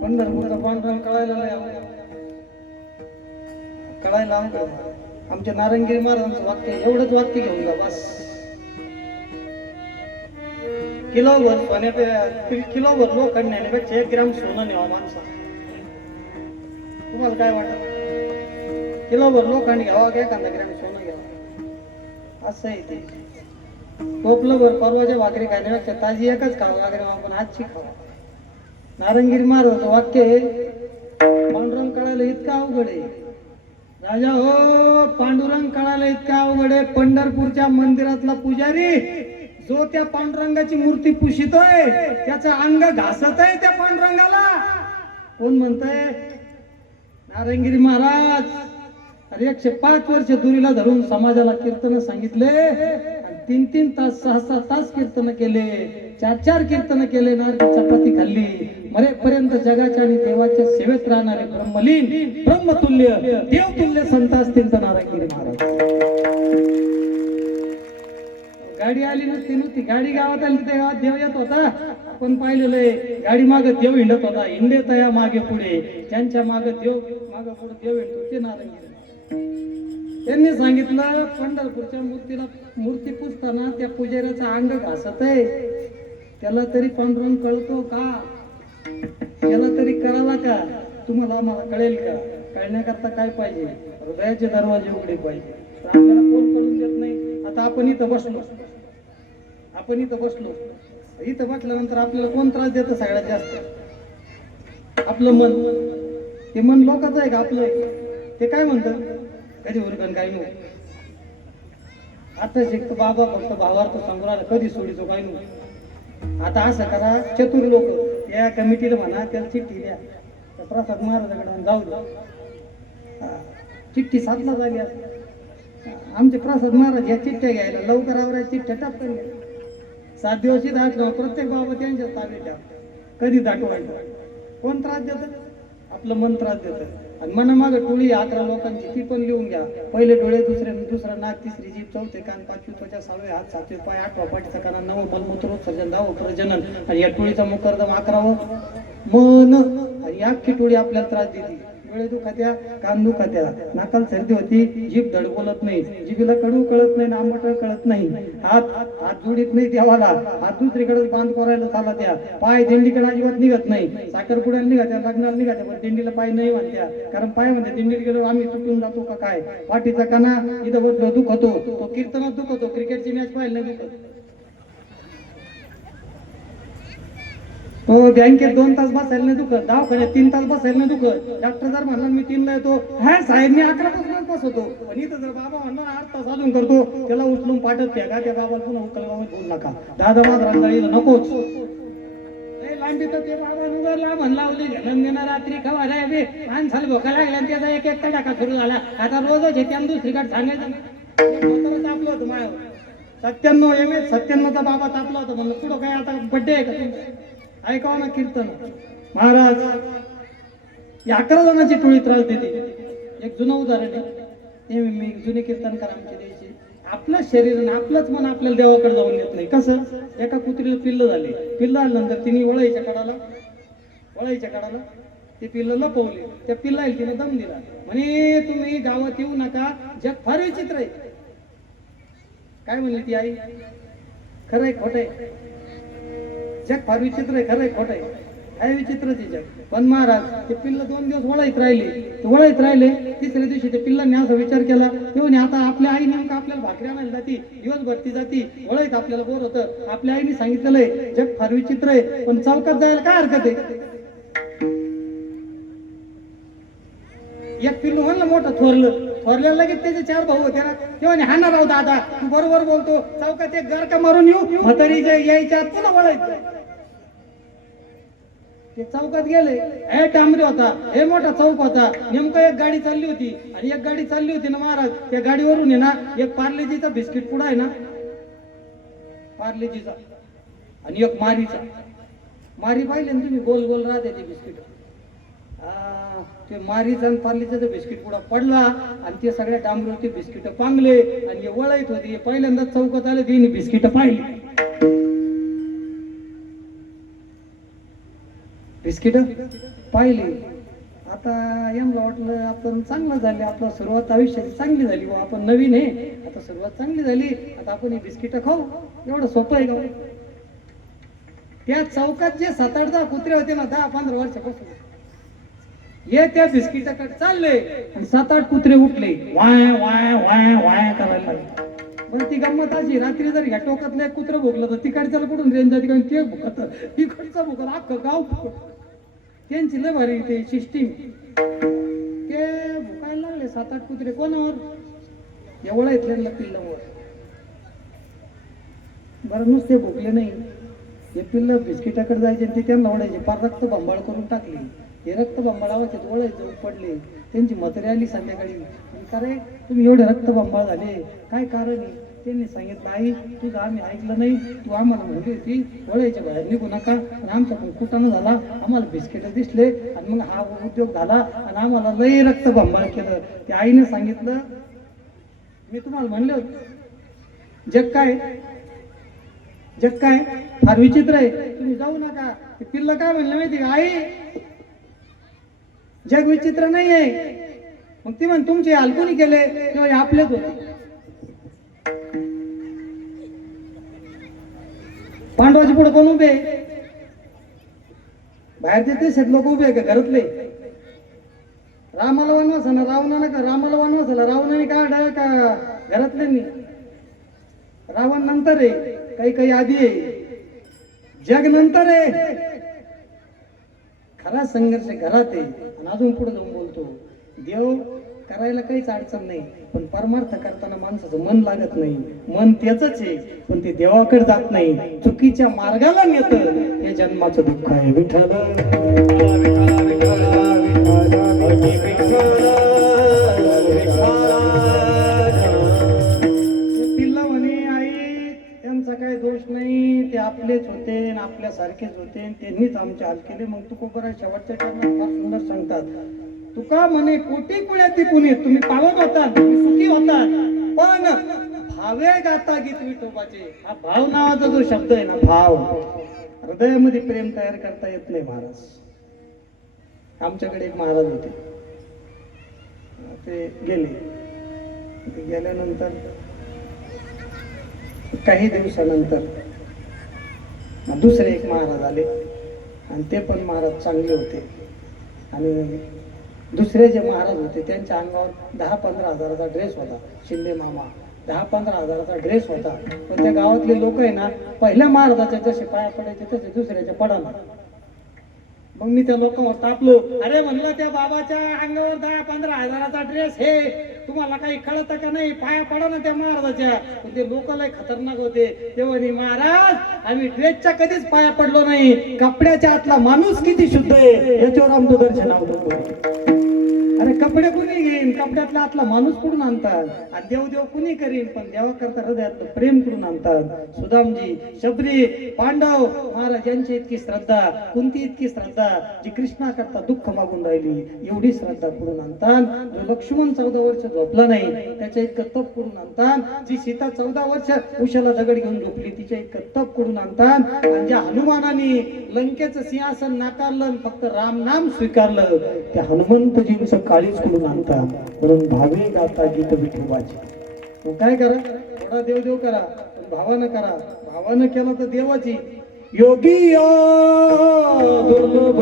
पंढरपूरचा पांडुरंग कळायला नाही कळायला आमच्या नारंगी महाराजांचं वाक्य एवढंच वाक्य घेऊन जा बस. किलोभर किलोभर लोखंड नेण्यापेक्षा 1 ग्राम सोनं न्यावं माणसा. तुम्हाला काय वाटत? किलोभर लोखंड घ्यावा का एखादा ग्राम सोनं घ्यावं असं आहे ते. टोपलंभर परवाच्या भाकरी खाण्यापेक्षा ताजी एकच खावं लागेल आपण आजची खावा. नारंगीर महाराजांचं वाक्य आहे पांडुरंग कळायला इतका अवघड आहे राजा हो. पांडुरंग कळायला इतका अवघड आहे. पंढरपूरच्या मंदिरातला पुजारी जो त्या पांडुरंगाची मूर्ती पुशितोय त्याचं अंग घासत आहे त्या पांडुरंगाला. कोण म्हणतंय? नारंगीर महाराज. अरे 105 वर्ष दुरीला धरून समाजाला कीर्तन सांगितले आणि 3-3 तास 6-6 तास कीर्तन केले. 4-4 कीर्तन केले. नारळाची चपाती खाल्ली. मरेपर्यंत जगाच्या आणि देवाच्या सेवेत राहणारे ब्रह्मलीन ब्रह्मतुल्य देवतुल्य संत असतील तर नारंगीर महाराज. गाडी आली नव्हती. गाडी गावात आली त्या गावात देव येत होता. आपण पाहिलेलं आहे गाडी मागे देव हिंडत होता. हिंडे तया मागे पुढे. ज्यांच्या मागे देव मागे पुढे देव हिंडतो ते नारंगीर. त्यांनी सांगितलं पंढरपूरच्या मूर्ती पुजताना त्या पुजाऱ्याचा अंग घासत आहे. त्याला तरी पांडुरंग कळतो का? त्याला तरी कळाला का? तुम्हाला आम्हाला कळेल का? कळण्याकरता काय पाहिजे? हृदयाचे दरवाजे उघडे पाहिजे. आपल्याला कोण कळून देत नाही. आता आपण इथं बसलो. इथं बसल्यानंतर आपल्याला कोण त्रास देतं सगळ्यात जास्त? आपलं मन. ते मन लोकांचं आहे का आपलं? ते काय म्हणतं कधी उरकन काही नाही. आता शिकतो बाबा फक्त भावार्थ सांगू राहिला कधी सोडीचो काही नाही. आता असं करा चतुर लोक या कमिटीला म्हणा त्याला चिठ्ठी द्या प्रसाद महाराजांकडे जाऊ द्या. चिठ्ठी 7ला झाली. आमचे प्रसाद महाराज या चिठ्ठ्या घ्यायला लवकर आवरा चिठ्ठ्या टाकून घ्या. 7 दिवस दाटलं प्रत्येक बाबा त्यांच्या ताब्यात द्या. कधी दाटवायचं? कोण त्रास देतं? आपलं मन त्रास देतं. आणि मनामाग टोळी 11 लोकांची ती पण लिहून घ्या. पहिले डोळे, दुसरा नाक, तिसरी जीभ, चौथे कान, 5वी त्वचा, 6वे हात, 7वे पाय, 8वा पाठीचा काना, 9वं मलमूत्रोत्सर्जन, 10वं प्रजनन आणि या टोळीचा मुकरदम 11वं मन. आणि या अख्खी टोळी आपल्याला त्रास देते. डोळे दुखात्या, कान दुखात्या, नाकाला सर्दी होती, जीभ धड बोलत नाही, जिभेला कडू कळत नाही, आंबट कळत नाही, हात जोडीत नाही देवाला, हात दुसरीकडे बांध करायला चाला त्या, पाय दिंडीकडे अजिबात निघत नाही. साखरपुड्याला निघात्या, लग्नाला निघात्या, पण दिंडीला पाय नाही म्हणत्या. कारण पाय म्हणते दिंडीला गेलो आम्ही चुकून जातो का काय? पाठीचा काना इथं बसलो दुखतो, तो कीर्तनात दुखतो, क्रिकेटची मॅच पाहिलं नाही दुखत. तो बँकेत 2 तास बसायला नाही दुखत, दवाखान्यात 3 तास बसायला नाही दुखत. डॉक्टर जर म्हणला मी 3ला येतो, हा साहेब मी 11 पासूनच बसवतो. पण इथं जर बाबा म्हणला 8 तास अजून करतो, त्याला उचलून पाठत त्या का त्या बाबाला पुन्हा उकलगावात बोलू नका. दादा माझा नकोच लांबी तर ते बाबा नुगरला म्हणला लावली घन देणार रात्री खवा रे बे माणसाला भोका लागला त्याचा एक टाका सुरू झाला. आता रोजच हे त्यानं दुसरीकडे सांगायचं तापलं होतं माय 97चा बाबा तापला होता. म्हणलं पुढं काय आता बड्डे आहे का तुमचं? ऐकावं ना कीर्तन. महाराज या 11 जणांची टोळी त्रास देते. एक जुनं उदाहरण आहे. मी जुने कीर्तनकार आमचे द्यायचे. आपलं शरीर आणि आपलंच मन आपल्याला देवाकडे जाऊन येत नाही. कसं? एका कुत्रीला पिल्ल झाल्यानंतर तिने वळायच्या कडाला ते पिल्ल लपवले. त्या पिल्लाला तिने दम दिला. म्हणे तुम्ही गावात येऊ नका, जग फार विचित्र आहे. काय म्हणली ती आई? खरंय खोटंय? जग फार विचित्र आहे, खरंय खोटंय? काय विचित्रच आहे जग. पण महाराज ते पिल्ल 2 दिवस वळायत राहिले. तिसऱ्या दिवशी ते पिल्लांनी असा विचार केला तेव्हा आता आपल्या आई नेमकं आपल्याला भाकरी आणायला जाती, दिवसभर ती जाती, वळायत आपल्याला बोर होतं. आपल्या आईने सांगितलेलं जग फार विचित्र आहे, पण चौकात जायला काय हरकत आहे? एक पिल्लू म्हणलं मोठं थोरल्याला लगेच त्याचे 4 भाऊ होते ना. तेव्हा हा ना राहू दादा तू बरोबर बोलतो, चौकात एक गारका मारून येऊ, म्हातारी यायच्या आत पुन्हा वळायचं. ते चौकात गेले. हे डांबरी होता, हे मोठा चौक होता. नेमकं एक गाडी चालली होती ना महाराज. त्या गाडीवरून आहे ना एक पार्लेजीचा बिस्किट पुडा आहे ना, पार्लेजीचा आणि एक मारीचा. मारी पाहिले ना तुम्ही, गोल गोल राहते ते बिस्किट. ते मारीचा आणि पार्लीचा जो बिस्किट पुढा पडला आणि ते सगळ्या डांबरूचे बिस्किट पांगले आणि हे वळत होते. पहिल्यांदा चौकात आले तिने बिस्किट पाहिली. बिस्किट पाहिली. आता यांना वाटलं आपण चांगलं झाले, आपला सुरुवात आयुष्याची चांगली झाली, व आपण नवीन आहे, आता सुरुवात चांगली झाली, आता आपण ही बिस्किट खाऊ. एवढं सोपं आहे का? त्या चौकात जे 7-8 कुत्रे होते ना 10-15 वर्षापासून, हे त्या बिस्किटाकडे चालले आणि 7-8 कुत्रे उठले, वाय वाय वाय वाय करायला लागले. बरं ती गंमत अशी, रात्री जर ह्या टोकातलं एक कुत्रं भोगलं तर तिकडच्याला कुठून रेंज जाते, कारण ते भुकत इकडचं भुकत अख्खं गाव भुकत. त्यांची लय भारी ते सिस्टीम. ते भुकायला लागले 7-8 कुत्रे. कोणावर? एवढा इथल्या पिल्लावर. बरं नुसते भुकले नाही, हे पिल्ल बिस्किटाकडे जायचे आणि ते त्यांना ओढायचे. फार रक्त बंबाळ करून टाकली. हे रक्त बंबाळावाचे ओढायचे, पडले. त्यांची म्हातारी आली संध्याकाळी, का रे तुम्ही एवढे रक्त बंबाळ झाले, काय कारण आहे? त्यांनी सांगितलं, आई तुझं आम्ही ऐकलं नाही, तू आम्हाला म्हणली होती वळायच्या बाहेर निघू नका, आणि आमचा पण कुटाणा झाला, आम्हाला बिस्किट दिसले आणि मग हा उद्योग झाला आणि आम्हाला लई रक्त बंबाळ केलं. त्या आईने सांगितलं, मी तुम्हाला म्हणले होते जग काय, जग काय फार विचित्र आहे, तुम्ही जाऊ नका. ते पिल्ल काय म्हणलं माहिती का, आई जग विचित्र नाही आहे. मग ती म्हण तुमचे हाल कोणी केले, तेव्हा आपलेच होते. पांडवाची पुढे कोण उभे? बाहेरचे ते लोक उभे का घरातले? रामाला वनवास ना रावणानं का, रामाला वनवास आला रावणाने काढ का घरातल्यांनी? रावण नंतर आहे, काही काही आधी आहे, जग नंतर आहे. खरा संघर्ष घरात आहे. आणि अजून पुढे जाऊन बोलतो, देव करायला काहीच अडचण नाही, पण परमार्थ करताना माणसाचं मन लागत नाही. मन त्याच आहे, पण ते देवाकडे जात नाही, चुकीच्या मार्गाला नेतं. हे जन्माचं दुःख आहे. विठ्ठल पिल्ला म्हणे, आई त्यांचा काही दोष नाही, ते आपलेच होते आणि आपल्यासारखेच होते, त्यांनीच आमचे हाल केले. मग तू कोपरा शेवटच्या टाइमात फार सुंदर सांगतात, तुका म्हणे कोटी कुळ्याती पुणे, तुम्ही पावत होता, तुम्ही सुखी होता, पण भावे गाता गीत विठोबाचे. हा भाव नावाचा जो शब्द आहे ना, भाव, हृदयामध्ये प्रेम तयार करता येत नाही महाराज. आमच्याकडे एक महाराज होते, ते गेल्यानंतर काही दिवसानंतर दुसरे एक महाराज आले आणि ते पण महाराज चांगले होते. आणि दुसरे जे महाराज होते त्यांच्या अंगावर 10-15 हजाराचा ड्रेस होता. शिंदे मामा 10-15 हजाराचा ड्रेस होता. पण त्या गावातले लोक आहे ना, पहिल्या महाराजाच्या जसे पाया पडायचे तसे दुसऱ्याच्या पडाना. मग मी त्या लोकांवर तापलो, अरे म्हणलं त्या बाबाच्या अंगावर 10-15 हजाराचा ड्रेस, हे तुम्हाला काही कळत का नाही, पाया पडा ना त्या महाराजाच्या. पण ते लोक लय खतरनाक होते. तेव्हा महाराज आम्ही ड्रेसच्या कधीच पाया पडलो नाही, कपड्याच्या आतला माणूस किती शुद्ध आहे याच्यावर आमचं दर्शन आवडतो. अरे कपडे कुणी घेईन, कपड्यातला आतला माणूस कुठून आणतात? आणि देव कुणी करीन, पण देवा करता हृदयातलं प्रेम कुठून आणतात? सुदामजी, शबरी, पांडव महाराज यांची इतकी श्रद्धा, कुंती इतकी श्रद्धा, जी कृष्णा करता दुःख मागून राहिली, एवढी श्रद्धा कुठून आणतात? जो लक्ष्मण 14 वर्ष झोपला नाही, त्याच्या इतकं तप कुठून आणतात? जी सीता 14 वर्ष उशाला दगड घेऊन झोपली, तिच्या इतकं तप कुठून आणतात? आणि ज्या हनुमानाने लंकेचं सिंहासन नाकारलं, फक्त राम नाम स्वीकारलं, त्या हनुमंतजींचं काळीच कुठून आणतात? म्हणून भावे गाता गीत विठोबाचे. मग काय करा, थोडा देव करा, पण भावानं करा. भावानं केला तर देवाची. योगी दुर्लभ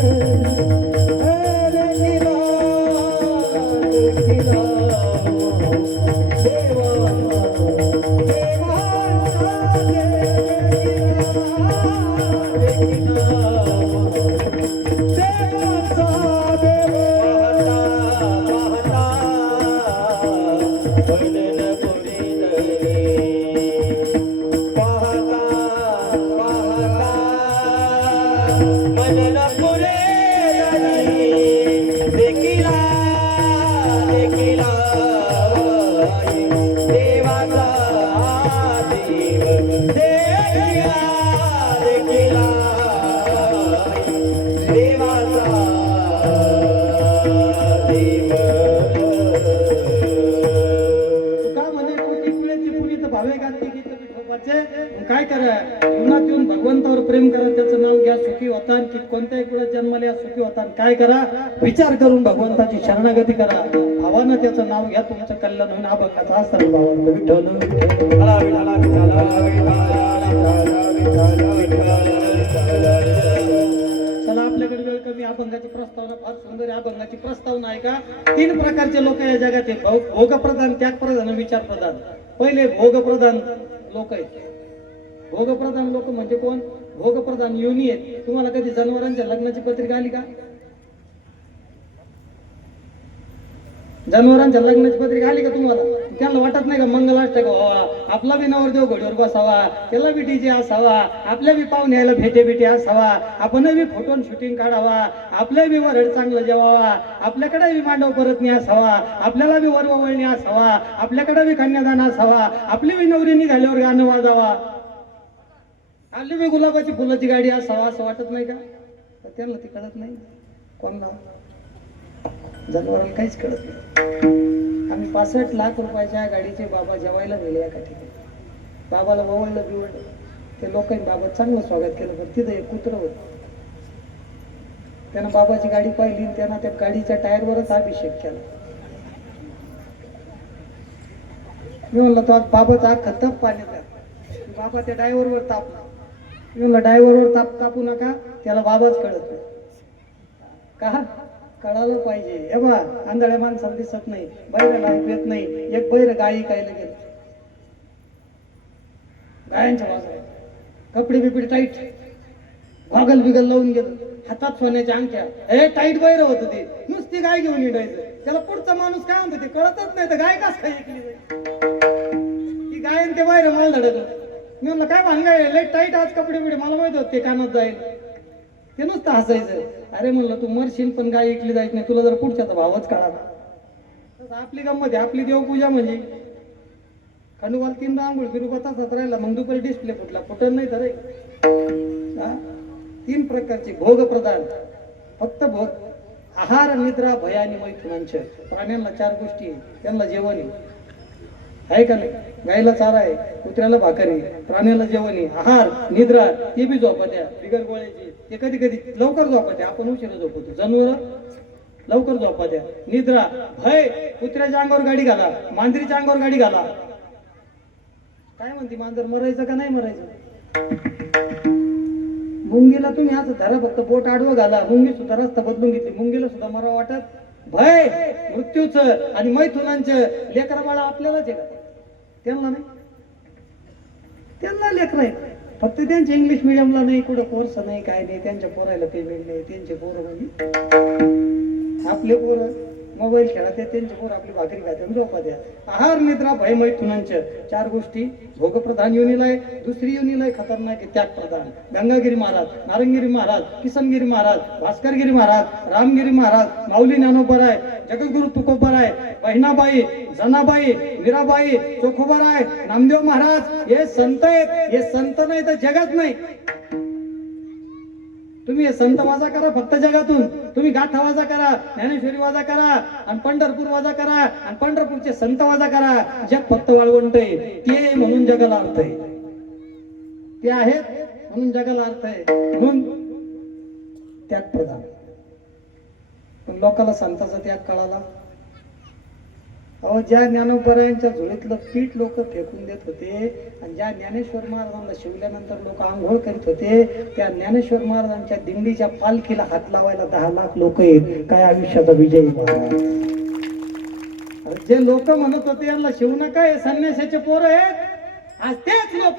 Thank you. या सुखी होता. आणि काय करा, विचार करून भगवंताची शरणागती करा. भावानं त्याचं नाव घ्या, तुमचं कल्याण होईल. अभंगाचा असतात भावांना. विठ्ठल विठ्ठला विठ्ठला विठ्ठला चला, आपल्याकडे वेळ कमी. अभंगाची प्रस्तावना फार सुंदर आहे. अभंगाची प्रस्तावना आहे का, 3 प्रकारचे लोक या जगात आहे. भोगप्रधान, त्यागप्रधान, विचारप्रधान. पहिले भोगप्रधान लोक आहेत. भोगप्रधान लोक म्हणजे कोण? भोगप्रधान योनी आहेत. तुम्हाला कधी जनावरांच्या लग्नाची पत्रिका आली का? जनावरांच्या लग्नाची पत्रिका आली का तुम्हाला? त्यांना वाटत नाही का मंगलाष्टक व्हावा, आपला बी नवरदेव घोडीवर बसावा, त्याला बी डीजे असावा, आपल्या बी पाहुणे यायला भेटे असावा, आपण बी फोटो शूटिंग काढावा, आपल्या बी वरड चांगलं जेवावा, आपल्याकडे बी मांडव परतणी असावा, आपल्याला बी वरवळणी असावा, आपल्याकडे बी कन्यादान असावा, आपली बी नवरी निघाल्यावर गाणं वाजावा, आपली बी गुलाबाची फुलाची गाडी असावा, असं वाटत नाही का? तर त्यांना ती कळत नाही. कोणला? जनावराला काहीच कळत नाही. आम्ही 65 लाख रुपयाच्या गाडीचे बाबा जेवायला नेले एका ठिकाणी. बाबाला ववळलं बिवळलं. ते लोकांनी बाबा चांगलं स्वागत केलं, पण तिथं एक कुत्रं होतं. त्यानं बाबाची गाडी पाहिली, त्यानं त्या गाडीच्या टायरवरच अभिषेक केला. मी म्हणलं, तो बाबाचा अख्खा तप पाण्यात. बाबा त्या ड्रायव्हरवर तापला. मी म्हणलं, ड्रायव्हरवर तापू नका, त्याला बाबाच कळत नाही का? कळालं पाहिजे. हे बा, आंधळ्या माणसाला दिसत नाही, बैराला येत नाही. एक बैर गाई खायला गेलं, गायांच्या बाजूला कपडे बिपडे टाईट, गॉगल बिगल लावून गेलं, हातात सोन्याच्या अंगठ्या. हे टाईट बैर होत ते, नुसती गाय घेऊन हिंडायचं. त्याला पुढचा माणूस काय म्हणतो ते कळतच नाही. तर गाय कस काय ऐकली ती गाय आणि ते बैर माल धडकलं. मी म्हणलं, काय भानगाय, लय टाईट आज कपडे बिडे, मला माहित होत ते कानात जाईल. ते नुसतं हसायचं. अरे म्हणलं, तू मरशील पण गाय ऐकली जायच नाही, तुला जर पुढच्याचा भावच काढा. आपली गंमत आहे, आपली देवपूजा म्हणजे खंडोबाला 3दा आंघोळ फिरू तासात राहिला, मग दुपारी डिस्प्ले फुटला, फुटत नाही तर. 3 प्रकारचे भोगप्रधान. फक्त भोग, आहार, निद्रा, भय आणि मैथुनांचे. प्राण्यांना 4 गोष्टी आहे, त्यांना जेवण आहे का नाही? गायला चारा आहे, कुत्र्याला भाकर आहे, प्राण्याला जेवण आहे. आहार, निद्रा, ते बी झोपत्या बिगर गोळ्याची. ते कधी कधी लवकर झोपत्या, आपण उशिरा झोपतो. जनावर लवकर झोपत्या. निद्रा, भय, कुत्र्याच्या अंगावर गाडी घाला, मांजरीच्या अंगावर गाडी घाला. काय म्हणते मांजर, मरायचं का नाही मरायचं? मुंगीला तुम्ही असं धरा, फक्त बोट आडवं घाला, मुंगी सुद्धा रस्ता बदलून घेतली. मुंगीला सुद्धा मरावं वाटत. भय मृत्यूचं आणि मैथुनांचं. लेकरा बाळा आपल्यालाच आहे का? त्यांना नाही. त्यांना लेकर आहे, फक्त त्यांच्या इंग्लिश मिडियमला नाही, कुठं कोर्स नाही, काय नाही. त्यांच्या पोरायला पेमेंट नाही. त्यांचे पोरं म्हणजे आपले पोरं मोबाईल खेळा, त्यांचे पोरं आपली भाकरी खात्यात झोपा द्या. आहार, निद्रा, भय, मैथुनांच्या 4 गोष्टी भोगप्रधान योनीला आहे. दुसरी योनीला आहे खतरनाक आहे, त्यागप्रधान. गंगागिरी महाराज, नारंगिरी महाराज, किसनगिरी महाराज, भास्करगिरी महाराज, रामगिरी महाराज, माऊली ज्ञानोबराय, जगद्गुरु तुकोबराय, बहिणाबाई, जनाबाई, मीराबाई, चोखोबराय, नामदेव महाराज. हे संत आहेत. हे संत नाही तर जगात नाही. तुम्ही हे संत वाजा करा फक्त जगातून. तुम्ही गाथा वाजा करा, ज्ञानेश्वरी वाजा करा, आणि पंढरपूर वाजा करा, आणि पंढरपूरचे संत वाजा करा. जग फक्त वाळवंट आहे, ते म्हणून जगाला अर्थ आहे. ते आहेत म्हणून जगाला अर्थ आहे. म्हणून त्याग प्रधान. पण लोकाला संताचा त्याग कळाला. अहो, ज्या ज्ञानोबरायांच्या झोळीतलं पीठ लोक फेकून देत होते, आणि ज्या ज्ञानेश्वर महाराजांना शिवल्यानंतर लोक आंघोळ करीत होते, त्या ज्ञानेश्वर महाराजांच्या दिंडीच्या पालखीला हात लावायला 10 लाख लोक आहेत. काय आयुष्याचा विजय महाराज. जे लोक म्हणत होते यांना शिव नका, हे संन्यासाचे पोरं आहेत, आज तेच लोक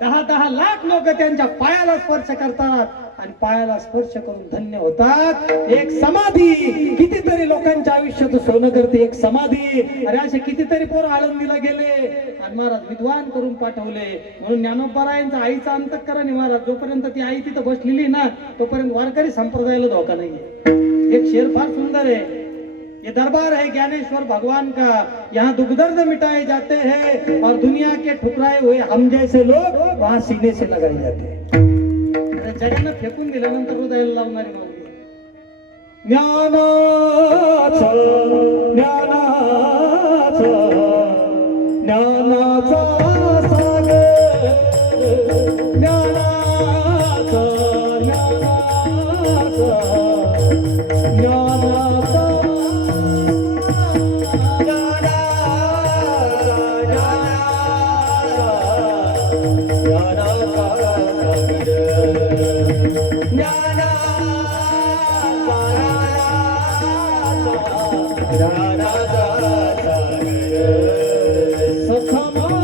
10 लाख लोक त्यांच्या पायाला स्पर्श करतात, आणि पायाला स्पर्श करून धन्य होतात. एक समाधी कितीतरी लोकांच्या आयुष्यात सोनं करते. एक समाधी. अरे असे कितीतरी पोरं आळंदीला गेले आणि महाराज विद्वान करून पाठवले. म्हणून ज्ञानोबरायांचा आईचा अंतःकरण आहे महाराज. जोपर्यंत ती आई तिथं बसलेली ना, तोपर्यंत वारकरी संप्रदायाला धोका नाहीये. एक शेर फार सुंदर आहे. ये दरबार है ज्ञानेश्वर भगवान का, यहाँ दुख दर्द मिटाए जाते हैं, और दुनिया के ठुकराए हुए हम जैसे लोग वहां सीने से लगाए जाते हैं. जगानं फेकून दिल्यानंतर हृदयाला लावणारी माऊली. ज्ञानाचा सागर, ज्ञानाचा ज्ञानाचा सखा माझा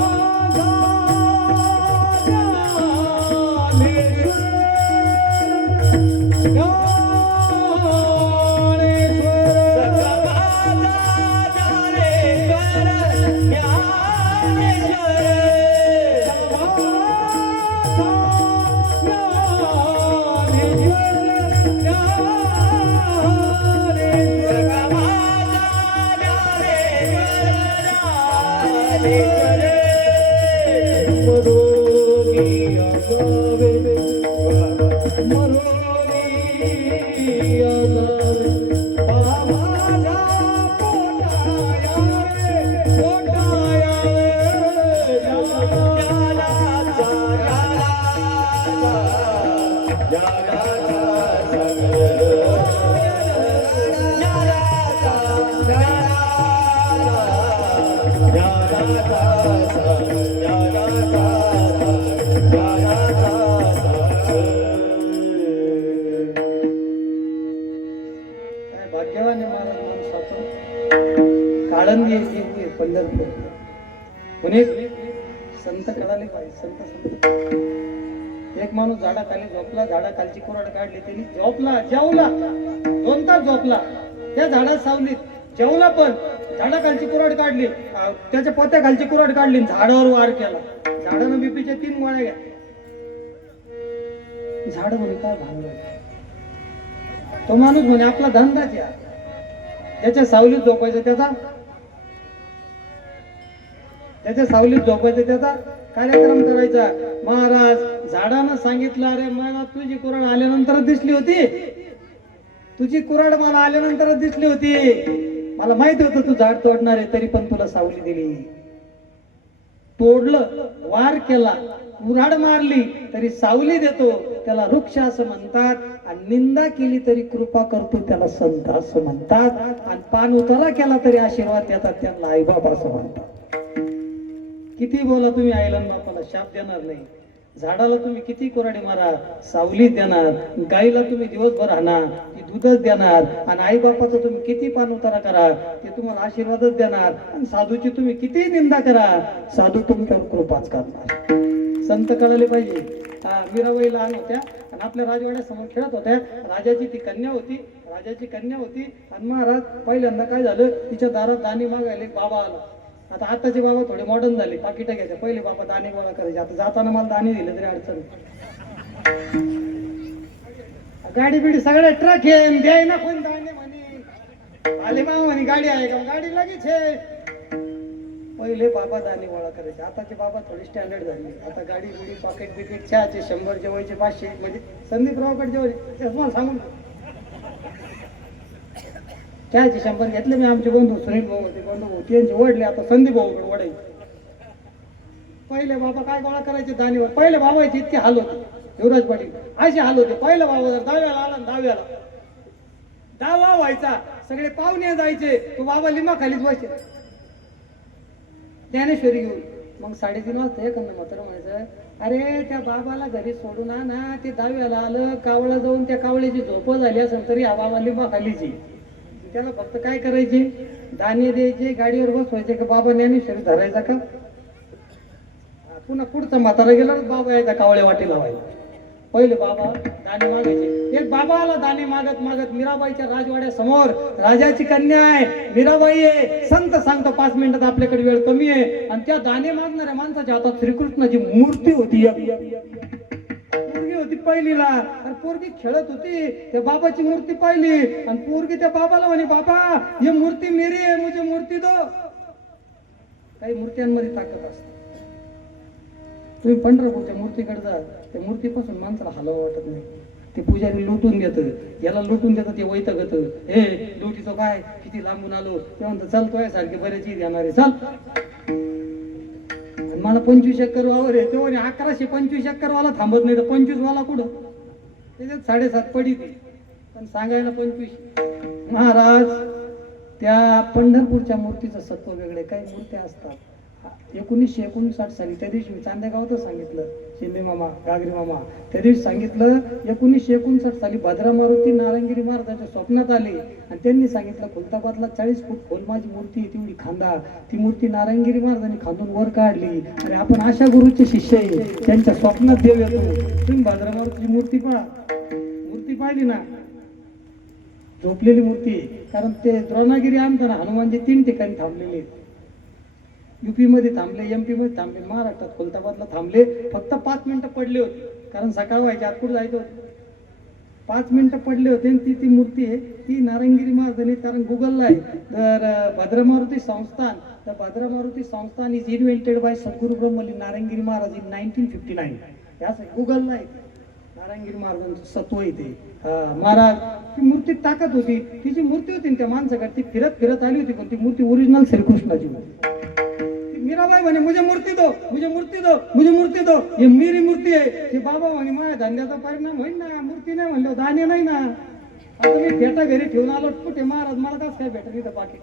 भाग्यवान आहे महाराज माणूस आपण. काळंदी येते पंढरपूर पुणे संत कळाले पाहिजे. संत एक माणूस झाडाखाली झोपला, झाडाखालची कुऱ्हाड काढली, त्यांनी झोपला, जेवला, 2 तास झोपला, त्या झाडात सावलीत जेवला, पण झाडाखालची कुऱ्हाड काढली, त्याच्या पोत्याखालची कुऱ्हाड काढली, झाडावर वार केला. झाडानं बीपीच्या 3 गोळ्या घ्या. झाड म्हणे काय भांडण, तो माणूस म्हणे आपला धंदाच या, ज्याच्या सावलीत झोपायचं त्याच्या सावलीत झोपायचं त्याचा कार्यक्रम करायचा. महाराज झाडानं सांगितलं, अरे मला तुझी कुऱ्हाड आल्यानंतर दिसली होती, तुझी कुऱ्हाड मला आल्यानंतर दिसली होती, मला माहिती होतं तू झाड तोडणार आहे, तरी पण तुला सावली दिली. तोडलं, वार केला, कुऱ्हाड मारली तरी सावली देतो, त्याला वृक्ष असं म्हणतात. आणि निंदा केली तरी कृपा करतो, त्याला संत असं म्हणतात. आणि पान उतारा केला तरी आशीर्वाद देतात, त्यांना आई बाबा असं म्हणतात. किती बोला तुम्ही आईला बापाला, शाप देणार नाही. झाडाला तुम्ही किती कुऱ्हाडी मारा, सावलीत देणार. गाईला तुम्ही दिवसभर आणा, ती दूधच देणार. आणि आई बापाचं तुम्ही किती पान उतारा करा, ते तुम्हाला आशीर्वादच देणार. आणि साधूची तुम्ही किती निंदा करा, साधू तुमच्यावर कृपाच करणार. संत कळले पाहिजे. मीराबाई लहान होत्या आणि आपल्या राजवाड्यासमोर खेळत होत्या. राजाची कन्या होती. आणि महाराज पहिल्यांदा काय झालं, तिच्या दारात दाणी मागायला एक बाबा आला. आता आताचे बाबा थोडे मॉडर्न झाले, पाकिटं घ्यायचे. पहिले बाबा दाणे गोळा करायचे. आता जाताना मला दाणे दिले तरी अडचण. गाडी बिडी सगळे ट्रक आहे, द्याय ना कोण दाणे म्हणे. आले मामा म्हणे गाडी आहे का, गाडी लगेच आहे. पहिले बाबा दाणे गोळा करायचे, आताचे बाबा थोडी स्टँडर्ड झाले. आता गाडी बिडी पॉकेट बिकेट चहाचे 100 जेवायचे 500. म्हणजे संदीपरावकडे जेवायचे तुम्हाला सांगून, चहाचे 100 घेतले मी. आमचे बंधू सुनील भाऊ होते, बंधू भाऊ त्यांचे ओढले, आता संदीप भाऊकडे ओढायचे. पहिले बाबा काय गोळा करायचे दाणेवर, पहिले बाबाचे इतके हाल होते. युवराज पाटील असे हाल होते. पहिला बाबा जर दहाव्याला आला, 10व्याला दावा व्हायचा, सगळे पाहुणे जायचे, तो बाबा लिंबा खालीच बसायचे ज्ञानेश्वरी घेऊन. मग 3:30 वाजता एखादं मात्र म्हणायचं, अरे त्या बाबाला घरी सोडून ना, ते 10व्याला आलं, कावळा जाऊन त्या कावळ्याची झोप झाली असेल तरी हा बाबा लिंबा खालीची. त्याला फक्त काय करायचे, दाणे द्यायचे, गाडीवर बसवायचे का बाबा ज्ञानेश्वरी धरायचा का. पुन्हा पुढचा म्हातारा गेला, बाबा यायचा कावळे वाटी लावायला. पहिले बाबा दाणे मागायचे. एक बाबा आला दाणे मागत मागत मीराबाईच्या राजवाड्यासमोर. राजाची कन्या आहे, मीराबाई आहे. संत सांगतो 5 मिनिटात आपल्याकडे वेळ कमी आहे. आणि त्या दाणे मागणाऱ्या माणसाच्या हातात श्रीकृष्णाची मूर्ती होती. पोरगी होती पहिलीला, आणि पोरगी खेळत होती. त्या बाबाची मूर्ती पाहिली आणि पोरगी त्या बाबाला म्हणे, बाबा ही मूर्ती मेरी आहे, मुझे मूर्ती दो. काही मूर्त्यांमध्ये ताकद असते. तुम्ही पंढरपूरच्या मूर्तीकडे जा, त्या मूर्तीपासून माणसाला हलवा वाटत नाही. ते पुजारी लुटून घेतं, याला लुटून देतं, ते वैतगत. हे लुटीचं काय, किती लांबून आलो. ते म्हणतं चल तो सारखे बरेच येणारे चल. मला 25 एकर वावर आहे, तो म्हणे 1125 एकर वाला थांबत नाही, तर 25 वाला कुठं. त्याच्यात 7.5 पडी ती पण सांगायला 25. महाराज त्या पंढरपूरच्या मूर्तीचं सत्व वेगळे, काही मूर्त्या असतात. 1959 साली त्या दिवशी मी चांदेगावातच सांगितलं, शिंदे मामा, गागरी मामा, त्या दिवशी सांगितलं 1959 साली भद्रा मारुती नारायणगिरी महाराजांच्या स्वप्नात आले आणि त्यांनी सांगितलं खुलताबादला 40 फूट खोल माझी मूर्ती आहे, तेवढी खांदा. ती मूर्ती नारायणगिरी महाराजांनी खांदून वर काढली. आणि आपण अशा गुरुचे शिष्य आहे, त्यांच्या स्वप्नात देव येतो. तुम्ही भद्रा मारुतीची मूर्ती पहा, मूर्ती पाहिली ना, झोपलेली मूर्ती आहे. कारण ते द्रोणागिरी आणताना हनुमानजी 3 ठिकाणी थांबलेले आहेत. UP मध्ये थांबले, MP मध्ये थांबले, महाराष्ट्रात खुलताबादला थांबले. फक्त 5 मिनिटं पडले होते, कारण सकाळ व्हायची, आत कुठं जायचं होतं. 5 मिनिटं पडले होते आणि ती मूर्ती आहे ती नारायणगिरी महाराजांनी. कारण गुगलला आहे तर भद्रा मारुती संस्थान, तर भद्रा मारुती संस्थान is invented bye Sadhguru ब्रह्मलीन Narayangiri Maharaj in 1959. याच गुगलला आहे नारायणगिरी महाराजांचं सत्व येते. महाराज ती मूर्ती ताकद होती, तिची मूर्ती होती त्या माणसाकडे, ती फिरत फिरत आली होती, पण ती मूर्ती ओरिजिनल श्रीकृष्णाची होती. मीराबाई म्हणे मुझे मूर्ती दो, मुझे मूर्ती दो, मुझे मूर्ती दो, ही मेरी मूर्ती आहे. ते बाबा म्हणे माझ्या धंद्याचा परिणाम होईल ना, मूर्ती नाही म्हणलं दाणे नाही ना. आता मी फेटा घरी ठेवून आलो, कुठे महाराज मला कसं काय भेटत इथं बाकी.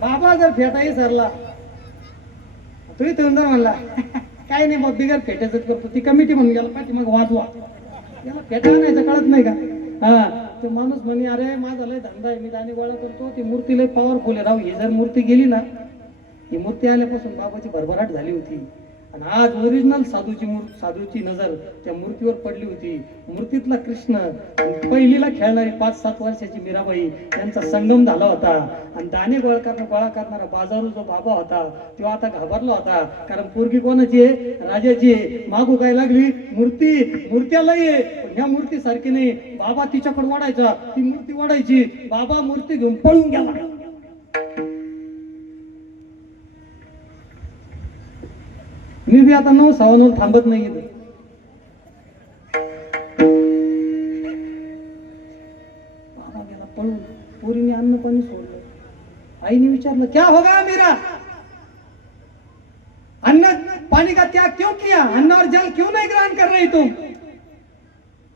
बाबा जर फेटाही सरला तू इथून जर म्हणला काही नाही मग बिगर फेट्याच करतो, ती कमिटी म्हणून गेला पाठी मग वाजवा, याला फेटा आणायचं कळत नाही का. हा तो माणूस म्हणे अरे माझा लय धंदा आहे, मी दाणे गोळा करतो, ती मूर्ती लय पॉवरफुल आहे राव. ही जर मूर्ती गेली ना, ही मूर्ती आल्यापासून बाबाची भरभराट झाली होती. आणि आज ओरिजिनल साधूची नजर त्या मूर्तीवर पडली होती. मूर्तीतला कृष्ण, पहिलीला खेळणारी 5-7 वर्षाची मीराबाई यांचा संगम झाला होता. आणि दाणे गोळा करणारा बाजारू जो बाबा होता तो आता घाबरला होता. कारण पोरगी कोणाची आहे, राजाची आहे. मागू काय लागली मूर्त्याला आहे, पण ह्या मूर्ती सारखी नाही. बाबा तिच्याकडे वाढायचा, ती मूर्ती वाढायची, बाबा मूर्ती घेऊन पळून गेला. मी बी आता 9-9 थांबत नाही इथं. बाबा गेला पळून, पोरीने अन्न पाणी सोडलं. आईने विचारलं क्या होगा मीरा, अन्न पाणी का त्याग क्यों किया, अन्न और जल क्यों नहीं ग्रहण कर रही तुम.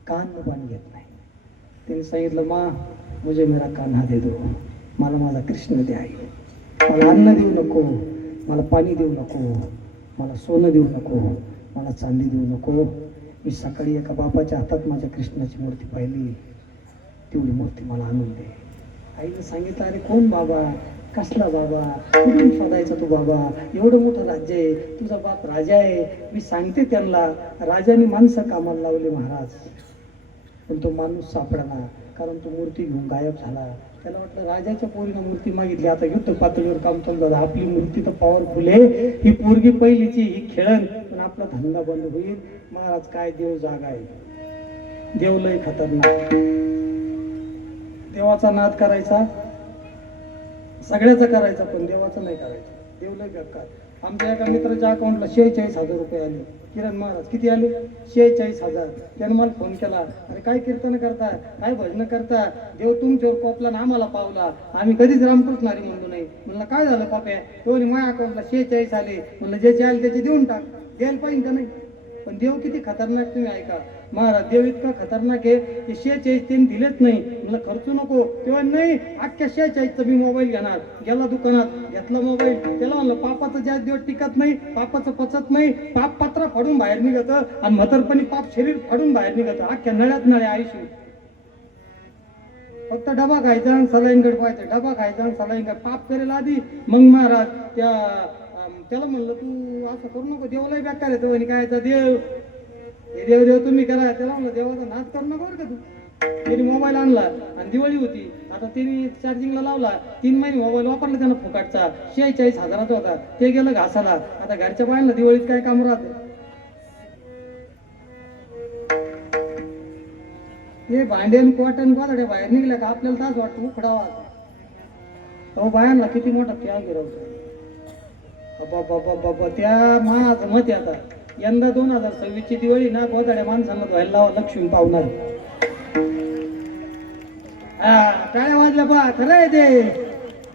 कान में पाणी घेत नाही. त्यांनी सांगितलं माँ मुझे मेरा कान्हा दे दो, मला माझा कृष्ण द्या. मला अन्न देऊ नको, मला पाणी देऊ नको, मला सोनं देऊ नको, मला चांदी देऊ नको. मी सकाळी एका बापाच्या हातात माझ्या कृष्णाची मूर्ती पाहिली, तेवढी मूर्ती मला आणून दे. आईने सांगितलं अरे कोण बाबा, कसला बाबा, कुठून शोधायचा तू बाबा, एवढं मोठं राज्य आहे, तुझा बाप राजा आहे. मी सांगते त्यांना, राजाने माणसं कामाला लावले महाराज, पण तो माणूस सापडला, कारण तो मूर्ती घेऊन गायब झाला. त्याला वाटलं राजाच्या पोरीनं मूर्ती मागितली, आता युद्ध पातळीवर काम चालू झालं, आपली मूर्ती तर पॉवरफुल आहे, ही पोरगी पहिलीची, ही खेळण, पण आपला धंदा बंद होईल. महाराज काय देव जागा आहे, देव लय खतरनाक. देवाचा नाद करायचा, सगळ्याचा करायचा, पण देवाचा नाही करायचा. देव लय बेकार. आमच्या एका मित्राच्या अकाउंटला 46,000 रुपये आले. किरण महाराज किती आले, 46,000. त्याने मला फोन केला, अरे काय कीर्तन करता, काय भजन करता, देव तुमच्यावर कोपला ना आम्हाला पावला, आम्ही कधीच रामकृष्णारी म्हणलो नाही. म्हणलं काय झालं पाप्या, तो माझ्या अकाउंटला 46 आले. म्हणलं ज्याचे आले त्याचे देऊन टाक, द्यायला पाहिजे का नाही. पण देव किती खतरनाक, तुम्ही ऐका महाराज, देव इतका खतरनाक आहे की 46 त्यांनी दिलेच नाही. म्हणलं खर्चू नको, तेव्हा नाही अख्ख्या 46चा मी मोबाईल घेणार. गेला दुकानात, घेतला मोबाईल, त्याला म्हणलं पापाचं ज्या दिवस टिकत नाही, पापाचं पचत नाही, पाप पत्रा फाडून बाहेर निघत आणि म्हातारपणी पाप शरीर फाडून बाहेर निघत. अख्ख्या नळ्यात नळ्या आयुष्य. फक्त डबा खायचा आणि सलाईनकडे पाहायचं, डबा खायचा आणि सलाईनकडे. पाप करेल आधी, मग महाराज त्याला म्हणलं तू असं करू नको, देवलाही बेकार आहे. तो काय देव देव देव तुम्ही करा. त्याला म्हणलं देवाचा नाद करू नको बरं का तू. त्यांनी मोबाईल आणला आणि दिवाळी होती, आता त्यांनी चार्जिंगला लावला. 3 महिने मोबाईल वापरला त्यानं फुकाटचा, 46,000चा होता. ते गेलं घासाला. आता घरच्या बायांना दिवाळीत काय काम राहत, ते भांड्यान कॉटन गोधड्या बाहेर निघल्या का आपल्याला तास वाटतो उखडावा. अहो बायांना किती मोठा त्याग गिरवतो. बाबा त्या माझं मत आता यंदा 2026ची दिवाळी ना गोधड्या माणसांना धुवायला लावा, लक्ष्मी पावणार. टाळ्या वाजल्या बा, खरं आहे ते.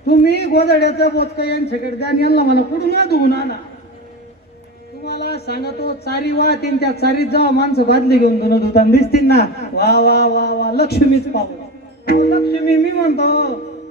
तुम्ही गोधड्याचं बोचका यांच्याकडे द्या आणि यांना म्हणा कुठून ना धुवून आणा. तुम्हाला सांगतो चारी वाहतीन त्या चारीत जेव्हा माणसं बादली घेऊन धुणं धुताना दिसतील ना, वा वा वा वा लक्ष्मीच पाहू. लक्ष्मी मी म्हणतो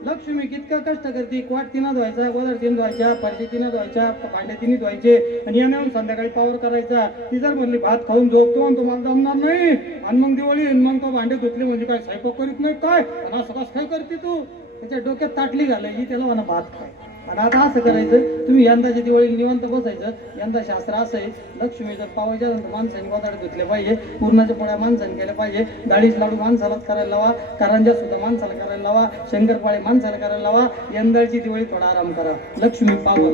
लक्ष्मी कितकं कष्ट करते. क्वाट तिनं धुवायचा, गोदर तिनं धुवायच्या, फरशी तिनं धुवायच्या, भांडे तिने धुवायचे आणि याने येऊन संध्याकाळी पावर करायचा. ती जर म्हणली भात खाऊन झोपतो आणि तुम्हाला जमणार नाही आणि मग दिवाळी मग तो भांडे धुतले म्हणजे काय स्वयंपाक करीत नाही काय आणि असं कसं काय करते तू. त्याच्या डोक्यात ताटली घालायची, त्याला म्हणा भात खाय. आणि आता असं करायचं तुम्ही यंदाच्या दिवाळी निवांत बसायचं. यंदा शास्त्र असं आहे, लक्ष्मी जर पावायच्या नंतर माणसाने गोदाडे धुतले पाहिजे, पूर्णाच्या पोळ्या माणसाने केल्या पाहिजे, डाळीच लाडू माणसालाच करायला लावा, करंजा सुद्धा माणसाला करायला लावा, शंकरपाळे माणसाला करायला लावा. यंदाची दिवाळी थोडा आराम करा. लक्ष्मी पावन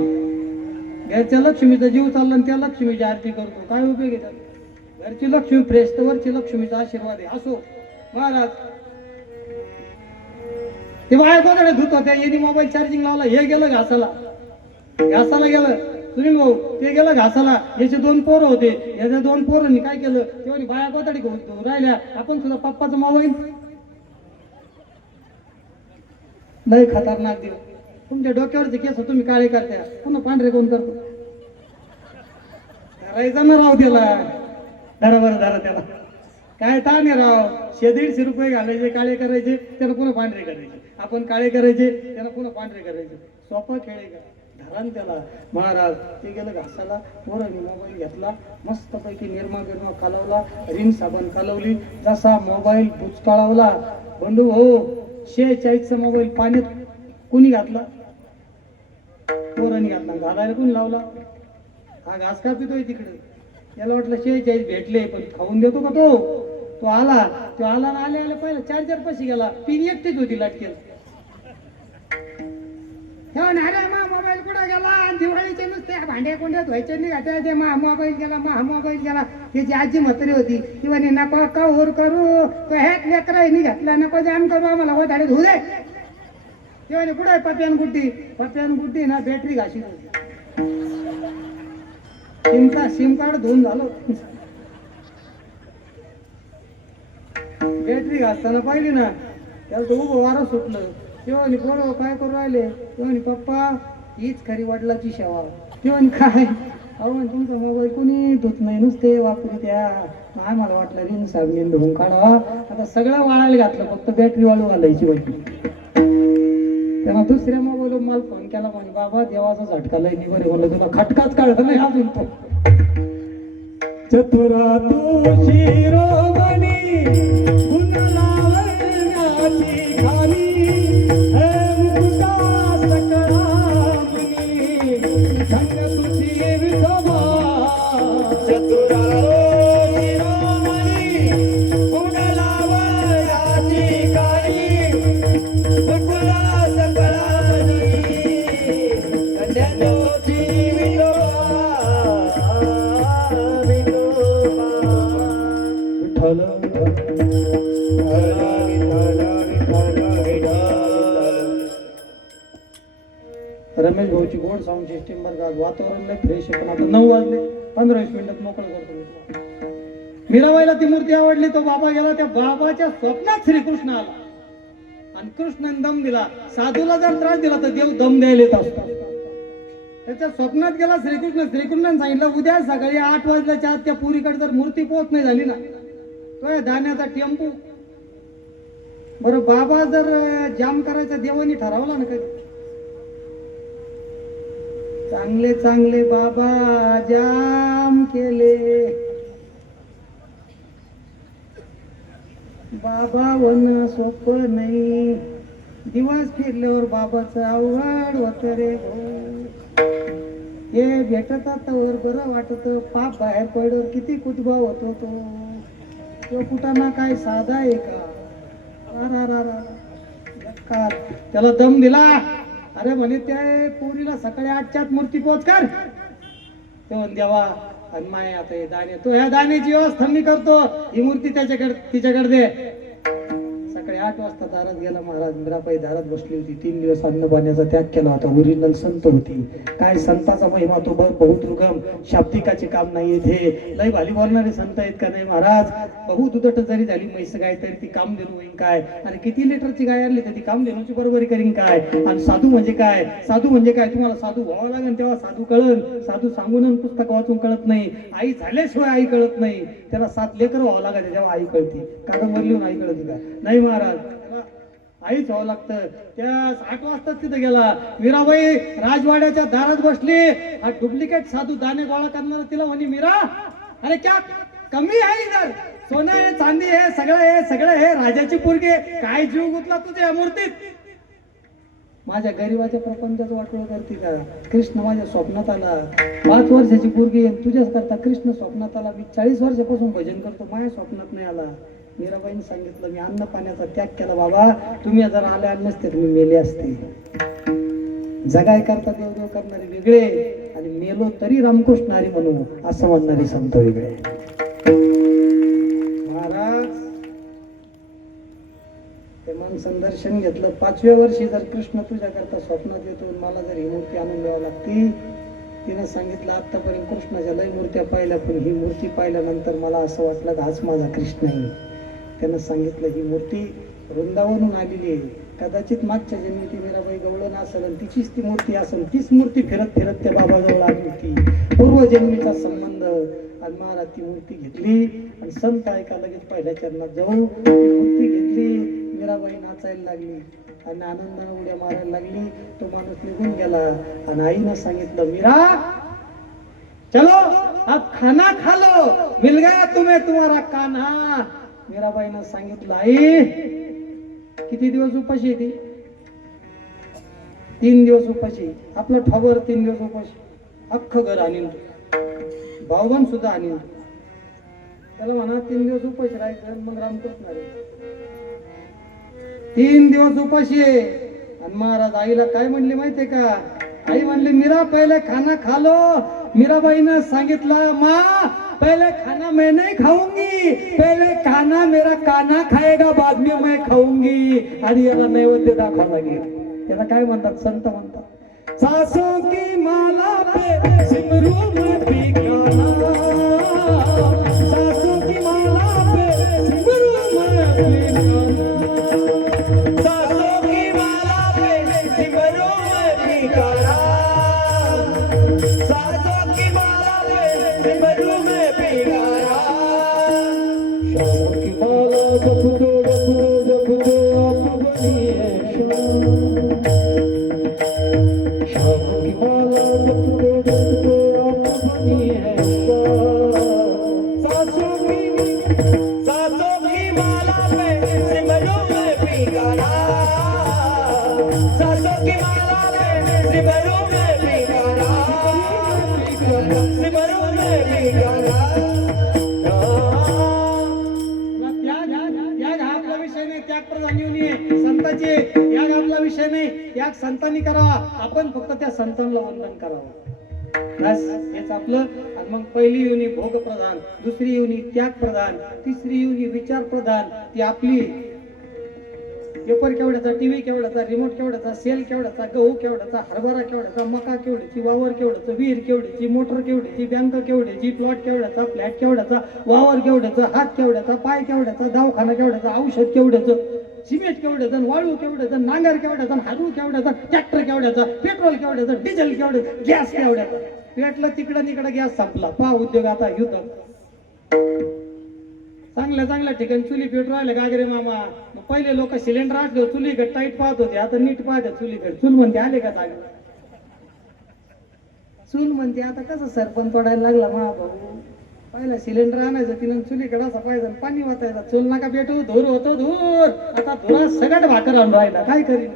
घरच्या लक्ष्मीचा जीव चालला आणि त्या लक्ष्मीची आरती करतो काय उपयोग आहे. घरची लक्ष्मी फ्रेश तर वरची लक्ष्मीचा आशीर्वाद आहे. असो महाराज ते बाहेर गोदडे धुत होत्या, यांनी मोबाईल चार्जिंग लावला, हे गेलं घासाला गेलं सुनील भाऊ, ते गेलं घासाला. याचे 2 पोरं होते, याच्या 2 पोरांनी काय केलं, तेव्हा बाया गोदडे राहिल्या. आपण सुद्धा पप्पाचा मोबाईल लय खतरनाक दिलं. तुमच्या डोक्यावरचे केस तुम्ही काळे करता, पुन्हा पांढरे कोण करतो. करायचं ना राव त्याला, धरा त्याला काय ताण आहे राव. 150 रुपये घालायचे, काळे करायचे, त्याला पुन्हा पांढरे करायचे. आपण काळे करायचे, त्याला पुन्हा पांढरे करायचे. सोपा खेळ आहे का. धरण त्याला महाराज. ते गेलं घासाला, पोरांनी मोबाईल घेतला, मस्तपैकी निरमा कालवला, रिन साबण कालवली, जसा मोबाईल बुचकाळवला. बंडू हो 46चा मोबाईल पाण्यात कोणी घातला, पोरांनी घातला. घालायला कोणी लावला, हा घास का पितोय तिकडे. याला वाटलं 46 भेटले पण खाऊन देतो का तो आला ना, आले पहिला चार्जर पाशी गेला, पिन एकटीच होती लाटकेल. मोबाईल कुठं गेला. दिवाळीचे नुसते भांडे कोंड्यात व्हायचे नाही ते मोबाईल गेला. त्याची आजी म्हातारी होती, ती म्हणे नको का होर करू, तो ह्यात लेकरांनी घेतला, नको जाम करू, आम्हाला वधाडे धुऊ दे. ते म्हणे कुठं पप्यान गुड्डी ना बॅटरी घाशी होती. सिम कार्ड धुवून झालं. बॅटरी घासताना पाहिली ना, त्याला तर उभं वारं सुटलं. तेव्हा पोरं काय करू राहिले, तेव्हा पप्पा हीच खरी वडिलाची सेवा. तेव्हा काय अहो तुमचा मोबाईल कोणी धुत नाही, नुसते वापरू द्या. आम्हाला वाटलं रिन साबणीन धुवून काढावा. आता सगळं वाळायला घातलं, फक्त बॅटरी वाळू घालायची वाटली. त्यांना दुसऱ्या मोबाईलवर मला फोन केला, म्हणे बाबा देवाचा झटका लय नि बरे. म्हणलं तुला खटकाच काढत नाही अजून तो. चतुरा तू शिरोमणी रमेश भाऊची गोड साऊंड सिस्टीम बरं का. वातावरण लय फ्रेश आहे. पण आता 9 वाजले, 15-20 मिनिटात मोकळं करतो. मीराबाईला ती मूर्ती आवडली, तो बाबा गेला. त्या बाबाच्या स्वप्नात श्रीकृष्ण आला आणि कृष्णाने दम दिला. साधूला जर त्रास दिला तर देव दम द्यायला येत असतो. त्याच्या स्वप्नात गेला श्रीकृष्णाने सांगितलं उद्या सकाळी 8 वाजल्याच्या आत त्या पुरीकडे जर मूर्ती पोहोच नाही झाली ना, तो धान्याचा टेम्पो. बरं बाबा जर जाम करायचा देवानी ठरवला ना कधी, चांगले बाबा जाम केले. बाबा वन सोपं नाही, दिवस फिरल्यावर बाबाचं अवघड होत रे. हे भेटत वर बरं वाटत, पाप बाहेर पडल्यावर किती कुतभाव होतो तो कुठाना काय साधा आहे का. त्याला दम दिला. अरे म्हणे त्या पोरीला सकाळी 8च्या आत मूर्ती पोच कर. तेव्हा देवा आणि माय आता हे दाणे, तो ह्या दाण्याची व्यवस्था मी करतो, ही मूर्ती तिच्याकडे दे. सकाळी 8 वाजता दारात गेला महाराज. मीराबाई दारात बसली होती. 3 दिवस अन्न पाण्याचा त्याग केला होता. ओरिजिनल संत होती. काय संताचा महिमा तो बहुत दुर्गम, शाब्दिकाचे काम नाही हे. लय भाली बोलणारे संत आहेत का नाही महाराज. बहुत उदट जरी झाली म्हैस गाय तरी ती कामधेनू होईन काय. आणि किती लिटरची गाय आणली तर ती कामधेनूची बरोबरी करीन काय. आणि साधू म्हणजे काय, साधू म्हणजे काय, तुम्हाला साधू व्हावं लागेल तेव्हा साधू कळन. साधू सांगून पुस्तक वाचून कळत नाही. आई झाल्याशिवाय आई कळत नाही. त्याला 7 लेकर व्हावं लागेल तेव्हा आई कळते. कादंबरी लिहून आई कळते का नाही महाराज. आईच व्हावं लागतं. त्या 8 वाजता तिथे गेला. मीराबाई राजवाड्याच्या दारात बसली. हा डुप्लिकेट साधू दाणे गोळा करणार तिला म्हणे मीरा अरे क्या कमी आहे इधर, सोनं आहे चांदी आहे सगळं आहे राजाची पोरगी काय जीव गुतला तुझ्या मूर्तीत. माझ्या गरीबाच्या प्रपंचाचं वाटोळं करते का. कृष्ण माझ्या स्वप्नात आला. 5 वर्षाची पोरगी तुझ्याच करता कृष्ण स्वप्नात आला. मी 40 वर्षापासून भजन करतो, माझ्या स्वप्नात नाही आला. मीराबाईंनी सांगितलं मी अन्न पाण्याचा त्याग केला बाबा. तुम्ही जर आले नसते तुम्ही मेले असते. जगाय करता देव करणारे वेगळे आणि मेलो तरी रामकृष्ण हरी म्हणू असं म्हणणारे संत वेगळे. महाराज ते माणसानं दर्शन घेतलं. 5व्या वर्षी जर कृष्ण तुझ्या करता स्वप्नात येतो मला जर ही मूर्ती आणून द्यावी लागती. तिनं सांगितलं आतापर्यंत कृष्णाच्या लय मूर्त्या पाहिल्या पण ही मूर्ती पाहिल्यानंतर मला असं वाटलं की हाच माझा कृष्ण आहे. त्यानं सांगितलं ही मूर्ती वृंदावनहून आलेली आहे. कदाचित मागच्या जन्मी ती मीराबाई गवळण असेल आणि तिचीच ती मूर्ती असेल. तीच मूर्ती फिरत फिरत त्या बाबाजवळ आली होती. पूर्वजन्मीचा संबंध. आणि महाराज ती मूर्ती घेतली आणि संत ऐका लगेच पहिल्या चरणात जाऊ मूर्ती घेतली. मीराबाई नाचायला लागली आणि आनंदाने उड्या मारायला लागली. तो माणूस निघून गेला आणि आईनं सांगितलं मीरा चलो अब खाना खा लो मिल गया तुम्हें तुम्हारा कान्हा. मीराबाईनं सांगितलं आई किती दिवस उपाशी येते. 3 दिवस उपाशी. आपलं ठावर 3 दिवस उपाशी. अख्खं घर आणीन भाऊबन सुद्धा आणीन. त्याला म्हणा 3 दिवस उपाशी राहायचं मग रामकृष्ण रे. 3 दिवस उपाशी आहे. आणि महाराज आईला काय म्हणली माहितीये का. आई म्हणली मीरा पहिले खाना खा लो. मीराबाईनं सांगितलं मा पहले खाना मैं नहीं खाऊंगी, पहले खाना मेरा कान्हा खाएगा बाद में मैं खाऊंगी. आणि याला नैवेद्य दाखवा लागेल. त्याला काय म्हणतात संत म्हणतात सासों की माला पे सिमरू में ठिकाना. सासों की माला पे सिमरू में ठिकाना. सासों की माला पे सिमरू में ठिकाना. सासों की माला पे सिमरू में ठिकाना. शाम की माला जपतो जपतो जपतो आप बनी है शाम. शाम की माला जपतो जपतो आप बनी है शाम. सासों की माला पे सिमरू में ठिकाना. सासों की माला पे सिमरू में ठिकाना. सिमरू में ठिकाना. त्याग हा आपला विषय नाही. त्याग प्रधान संतांचे त्याग आपला विषय नाही. त्याग संतांनी करावा. आपण फक्त त्या संतांना वंदन करावं बस हेच आपलं. आणि मग पहिली युनी भोग प्रधान, दुसरी युनी त्याग प्रधान, तिसरी युनी विचार प्रधान. ती आपली पेपर केवढ्याचा, टीव्ही केवढ्याचा, रिमोट केवढ्याचा, सेल केवढ्याचा, गहू केवढ्याचा, हरभरा केवढ्याचा, मका केवढ्याची, वावर केवढ्याचं, विहीर केवढ्याची, मोटर केवढ्याची, बँक केवढ्याची, प्लॉट केवढ्याचा, फ्लॅट केवढ्याचा, वावर केवढ्याचा, हात केवढ्याचा, पाय केवढ्याचा, दवाखाना केवढ्याचा, औषध केवढ्याचं, सिमेंट केवढ्याचं, वाळू केवढ्याचं, नांगर केवढ्याचा, हारू केवढ्याचा, ट्रॅक्टर केवढ्याचा, पेट्रोल केवढ्याचं, डिझेल केवढ्याचं, गॅस केवढ्याचा. पेटलं तिकडं तिकडं गॅस संपला. पहा उद्योग आता युद्ध. चांगल्या ठिकाणी चुली पेटू राहिले गागरे मामा. मग पहिले लोक सिलेंडर आठले चुलीकडे टाईट पाहत होते. आता नीट पाहते चुलीकडे. चूल म्हणते आले का जागा. चूल म्हणते आता कसं सरपण तोडायला लागला मा भाऊ. पहिला सिलेंडर आणायचं तिनं चुलीकडे असं पाहिजे पाणी वाचायचं. चूल नका पेटू धूर होतो धूर. आता धुरा सगळं भाकर आणून राहिला. काय करीन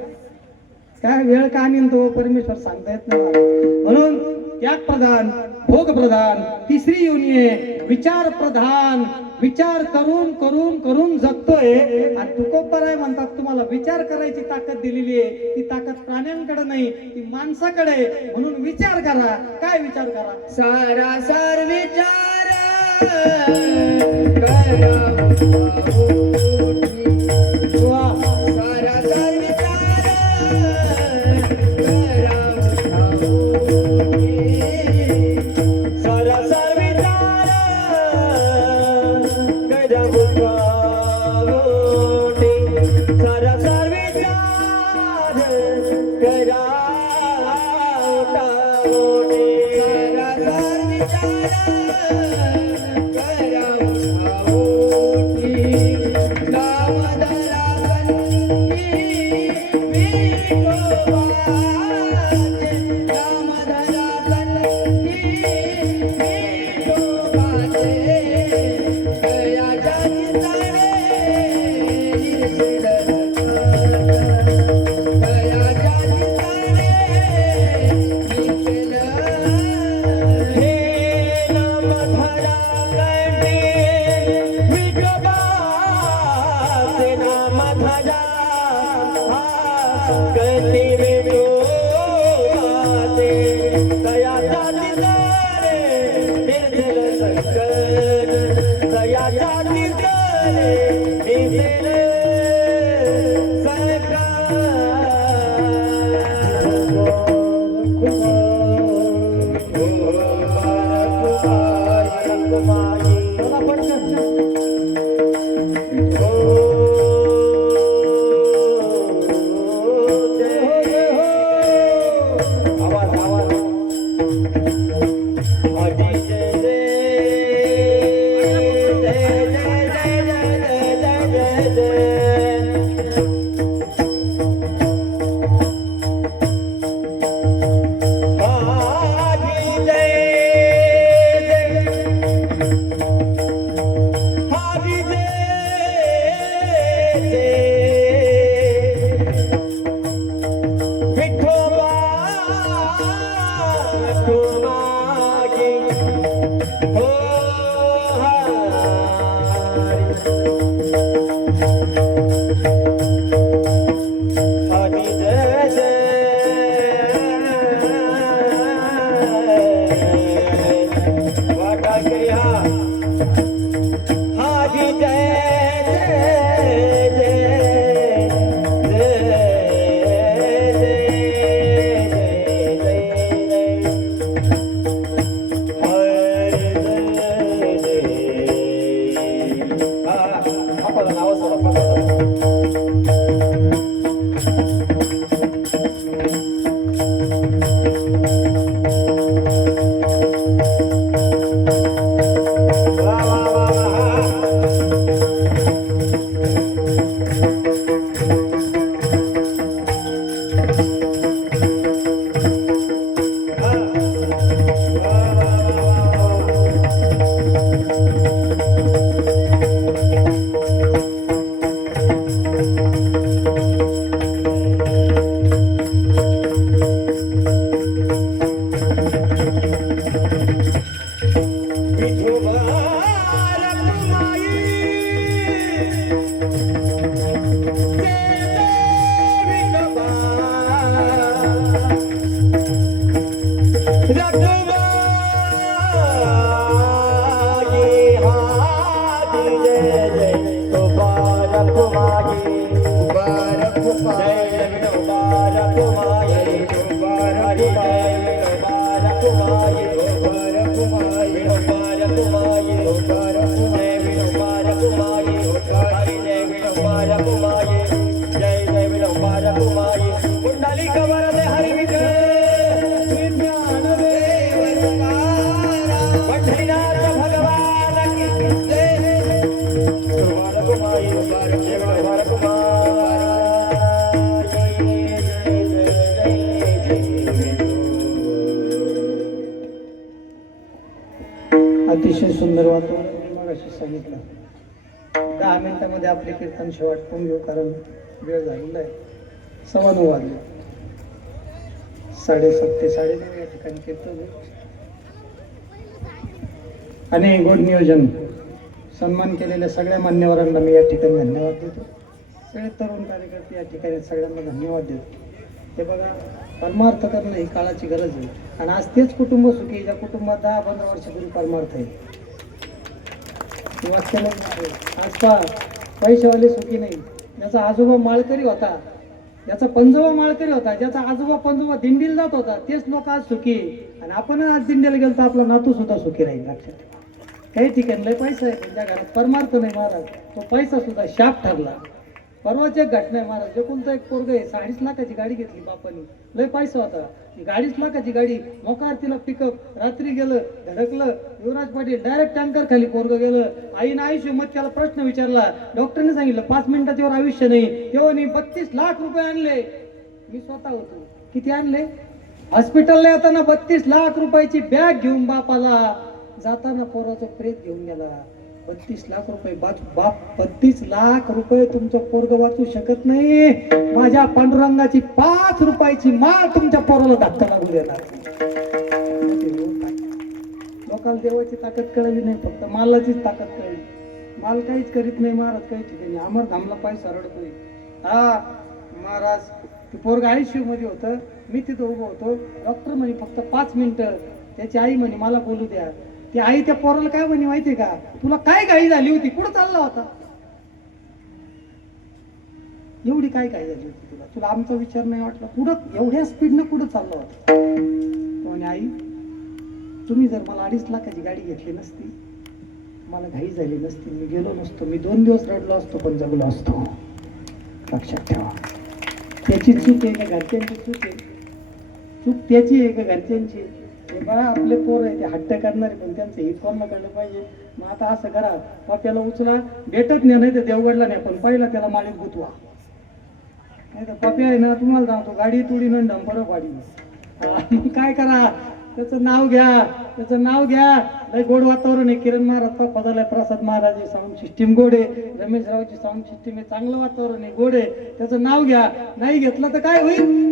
काय वेळ का आणीन तो परमेश्वर सांगता येत नाही. म्हणून त्याग प्रधान, भोग प्रधान, तिसरी युनी आहे विचार प्रधान. विचार करून करून करून जगतोय. आणि तुकोबराय म्हणतात तुम्हाला विचार करायची ताकद दिलेली आहे. ती ताकद प्राण्यांकडे नाही, ती माणसाकडे आहे. म्हणून विचार करा. काय विचार करा. सारासार विचार करा. जरासा विचार करा उठावोने. जरासा विचार करा उठावोने. दामोदरा कंठी विठोबाचे. दामोदरा कंठी विठोबाचे. दयाच्या चिंताने निर्भीड दयाच्या चिंताने निर्भीड. हे नामधरा कंठी विठोबाचे. नामधरा कंठी विठोबाचे. दयाच्या चिंताने निर्भीड संकट. दयाच्या चिंताने निर्भीड आवाज आवाज आजी जय जय जय जय जय जय जय. आजी जय जय आजी जय जय विठोबा विठोबाची. हो हरी. आजी जय जय वाटा करिया. आजी जय जय जय जय जय जय हरी जय जय. आपण नाव सोडा. अतिशय सुंदर वातावरण मी मगाशी सांगितलं. 10 मिनिटांमध्ये आपले कीर्तन शेवटपून घेऊ, कारण वेळ झालेला आहे. 9:15 वाजले. 7:30 ते 9:30 या ठिकाणी कीर्तन होईल. आणि गोड नियोजन सन्मान केलेल्या सगळ्या मान्यवरांना मी या ठिकाणी धन्यवाद देतो. सगळे तरुण कार्यकर्ते या ठिकाणी सगळ्यांना धन्यवाद देतो. हे बघा, परमार्थ करणं ही काळाची गरज आहे. आणि आज तेच कुटुंब सुखी ज्या कुटुंबात 10-15 वर्षापूर्वी परमार्थ आहे. वाक्य नाही. आज का पैशावाले सुखी नाही. ज्याचा आजोबा माळकरी होता, ज्याचा पंजोबा माळकरी होता, ज्याचा आजोबा पंजोबा दिंडीला जात होता, तेच लोक आज सुखी. आणि आपण आज दिंडीला गेलो तर आपला नातू सुद्धा सुखी राहील. लक्षात. काही ठिकाणी लय पैसा आहे, पण ज्या घरात परमार्थ नाही महाराज, तो पैसा सुद्धा शाप ठरला. परवाची एक घटना आहे महाराज. एकुलता एक पोरग आहे, 2.5 लाखाची गाडी घेतली बापानी, लय पैसा होता. 2.5 लाखाची गाडी, मोकार तिला पिकअप, रात्री गेलं धडकलं, युवराज पाटील डायरेक्ट टँकर खाली पोरग गेलं. आईनं आयुष्य मग त्याला प्रश्न विचारला, डॉक्टरने सांगितलं 5 मिनिटाच्यावर आयुष्य नाही. तेव्हा 32 लाख रुपये आणले. मी स्वतः होतो. किती आणले? हॉस्पिटलला येताना 32 लाख रुपयाची बॅग घेऊन बापाला, जाताना पोराचं प्रेत घेऊन गेला. 32 लाख रुपये बाप 32 लाख रुपये तुमचं पोरग वाचू शकत नाही. माझ्या पांडुरंगाची 5 रुपयाची माळ तुमच्या पोराला धक्का लागू देणार. लोकांना देवाची ताकद कळली नाही, फक्त मालाचीच ताकद कळली. माल काहीच करीत नाही महाराज काही ठिकाणी. अमरधामला पैसा रडतोय. हा महाराज, ते पोरग ICU मध्ये होतं, मी तिथं उभं होतो. डॉक्टर म्हणे फक्त 5 मिनिटं. त्याची आई म्हणे मला बोलू द्या. ती आई त्या पोराला काय म्हणे माहितीये का, तुला काय घाई झाली होती, कुठं चालला होता, एवढी काय घाई झाली होती तुला, तुला आमचा विचार नाही वाटला, कुठं एवढ्या स्पीडनं कुठं चालला होता. म्हणे आई, तुम्ही जर मला 2.5 लाखाची गाडी घेतली नसती, मला घाई झाली नसती, मी गेलो नसतो, मी 2 दिवस रडलो असतो पण जगलो असतो. लक्षात ठेवा, त्याची चूक आहे का घरच्यांची चूक आहे? चूक त्याची आहे का घरच्यांची? हे बघा, आपले पोर आहे ते हट्ट करणारे, पण त्यांचं हित कोणाला कळलं पाहिजे. मग आता असं करा, पप्याला उचला, भेटत नाही तर देवगडला नाही, पण पहिला त्याला माळीत गुतवा. नाही तर पप्या आहे ना, तुम्हाला सांगतो गाडी तुडीनं डंपर पाडी. मग काय करा, त्याचं नाव घ्या, त्याचं नाव घ्या. लय गोड वातावरण आहे. किरण महाराज पप्पा झालाय, प्रसाद महाराज साऊंड सिस्टीम गोड आहे, रमेश रावची साऊंड सिस्टीम आहे, चांगलं वातावरण आहे, गोड आहे. त्याचं नाव घ्या. नाही घेतलं तर काय होईल?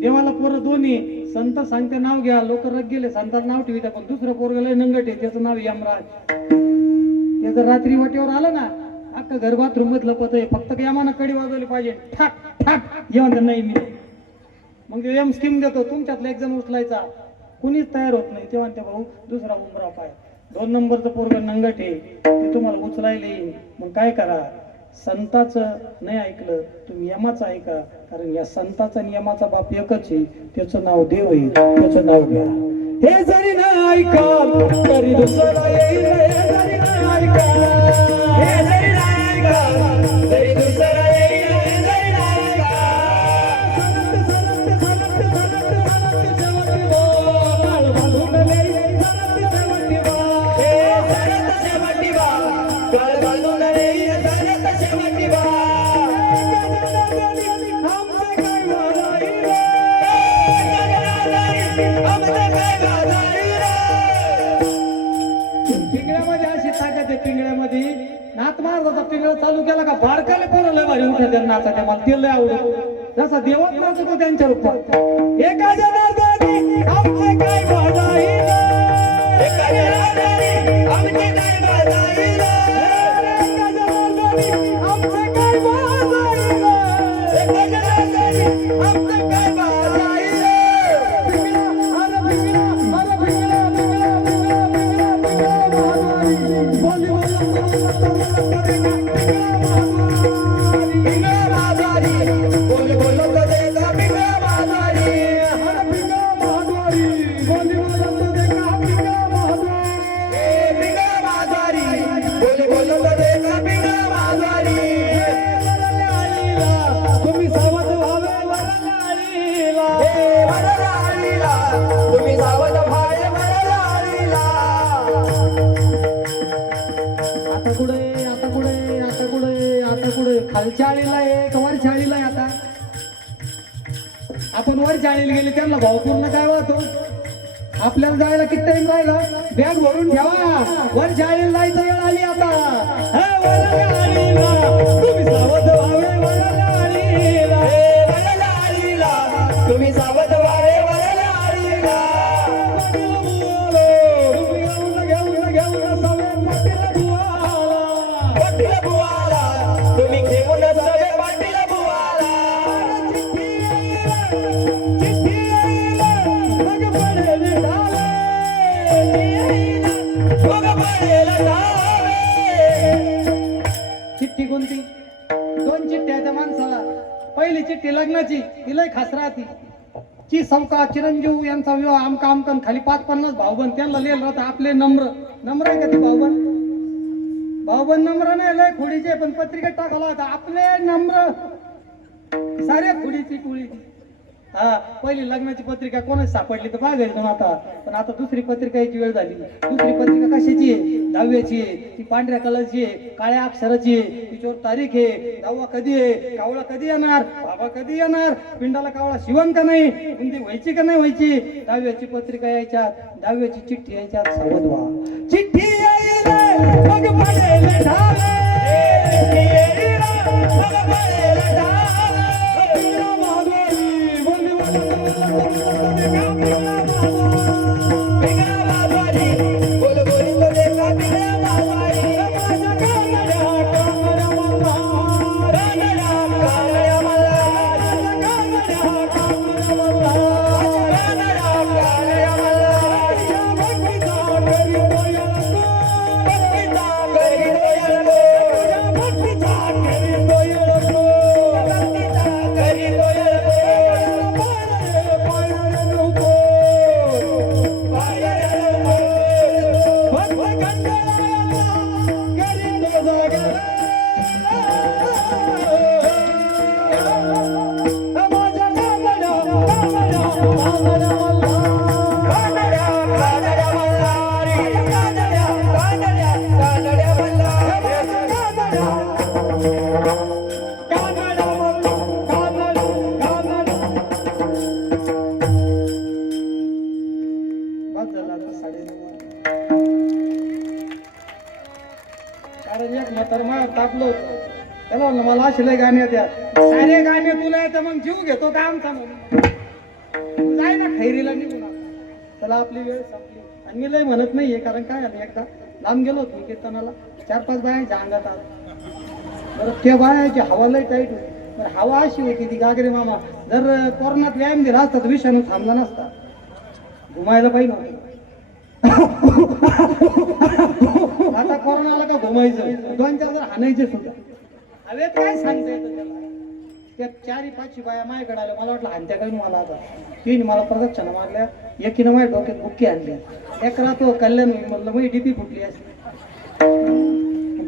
देवाला पोरं दोन्ही. संत सांगते नाव घ्या, लोक रग गेले, संतांना नाव ठेवता, पण दुसरं पोरग लय नंगट आहे, त्याचं नाव यमराज. ते जर रात्री वाटेवर आलं ना, अख्खा घर बाथरूम मधलं पत आहे, फक्त यमानं कडी वाजवली पाहिजे, ठाक ठाक येऊन नाही मी. मग यम स्कीम देतो, तुमच्यातला एक जण उचलायचा, कुणीच तयार होत नाही. तेव्हा ते भाऊ दुसरा उमरा पाय, 2 नंबरचं पोरग नंगट आहे, ते तुम्हाला उचलायला येईल. मग काय करा, संताचं नाही ऐकलं तुम्ही यमाचं ऐका, कारण या संताचा आणि यमाचा बाप एकच आहे, त्याचं नाव देव आहे, त्याचं नाव घ्या. हे जरी ना ऐका तरी दुसरा येईल, हे जरी ना ऐका, हे जरी ना ऐका तरी दुसरा येईल, हे जरी ना ऐका. सनत सनत सनत सनत सनत शेवटी बा, काळ बांधून लई सनत शेवटी बा, हे सनत शेवटी बा, काळ बांधून लई सनत शेवटी बा. पिंगळ्यामध्ये अशी ताकद आहे, पिंगळ्यामध्ये नाथ महाराजाचा पिंगळा चालू केला का बारकाले पोरं लय भारी उठ्या त्या नाचाच्या. मला ते लय आवडत, जसा देवात नाचतो त्यांच्या रूपात. एका जनार्दनी आमचे काय बाजाईल, एका जनार्दनी आमचे काय बाजाईल, एका जनार्दनी आमचे काय बाजाईल, एका जनार्दनी आमचे काय बाजाईल. तुम्ही सावध व्हावे वरनाळीला, तुम्ही सावध व्हावे वरनाळीला. आता कुठे, आता कुठे, आता कुठे, आता कुठे? खालच्या आळीला आहे का वरच्या आळीला आहे? आता आपण वरच्या आळीला गेले, त्यांना भाव पूर्ण काय वाहतो, आपल्याला जायला किती टाइम राहिला, बॅग भरून ठेवा, वरच्या आळीला जायचं वेळ आली आता. वरच्या आळीला तुम्ही सावध व्हावे, वरच्या आळीला, वरच्या आळीला तुम्ही सावध व्हावे, वरच्या आळीला. तुम्ही घेऊन सवे पाटील बुवाला, चिठ्ठी कोणती? 2 चिठ्ठ्या त्या माणसाला. पहिली चिठ्ठी लग्नाची, ती लय खास राहती. ची सौका चिरंजीव यांचा विवाह आमका आमकन, खाली 5-50 भाऊबंद, त्यांना लिहिलं राहतं आपले नम्र. नम्र आहे का ती भाऊबंद? बाबन नम्र नाही लय खोडीचे पण पत्रिकेत टाकाला होता आपले नम्र सारे खोडीची कुळी. हा पहिली लग्नाची पत्रिका कोणाच सापडली तर बघ घरी आता. पण आता दुसरी पत्रिका यायची वेळ झाली. दुसरी पत्रिका कशाची आहे? 10वीची आहे. ती पांढऱ्या कलरची आहे, काळ्या अक्षराची आहे. तिच्यावर तारीख आहे, 10वा कधी आहे, कावळा कधी येणार, बाबा कधी येणार, पिंडाला कावळा शिवण का नाही, हिंदी व्हायची का नाही व्हायची. 10वीची पत्रिका यायच्या, 10वीची चिठ्ठी यायच्या, सावध व्हा. चिठ्ठी येईल मग पडेल ढाले, चिठ्ठी येईल मग पडेल ढाले. तापलो त्याला म्हणलं मला असे गाणे द्या, सारे गाणे तुला येतं मग जीव घेतो का आमचा म्हणून जाय ना खैरीला निघून. त्याला आपली वेळ संपली आणि मी लय म्हणत नाहीये कारण काय झालं एकदा लांब गेलो होतो कीर्तनाला, 4-5 बायांच्या अंगात आलं. बरं त्या बायाची हवा लय टाईट होती. बरं हवा अशी होती ती गागरे मामा जर कोरोनात व्यायाम दिला असता तर विषाणू थांबला नसता, घुमायला पाहिजे नव्हतं. आता कोरोना आला का घुमायचं, 2-4 जर हाणायचे सुद्धा. हवेत काय सांगता येतं त्याला. त्या 4-5 बाया माझ्याकडे आल्या, मला वाटलं हानत्या काही मला. आता तीन मला प्रदक्षिणा मारल्या, एकीनं माझ्या डोक्यात बुक्की आणल्या. एक रात्र कल्याण होईल म्हणलं मग डीपी फुटली असते.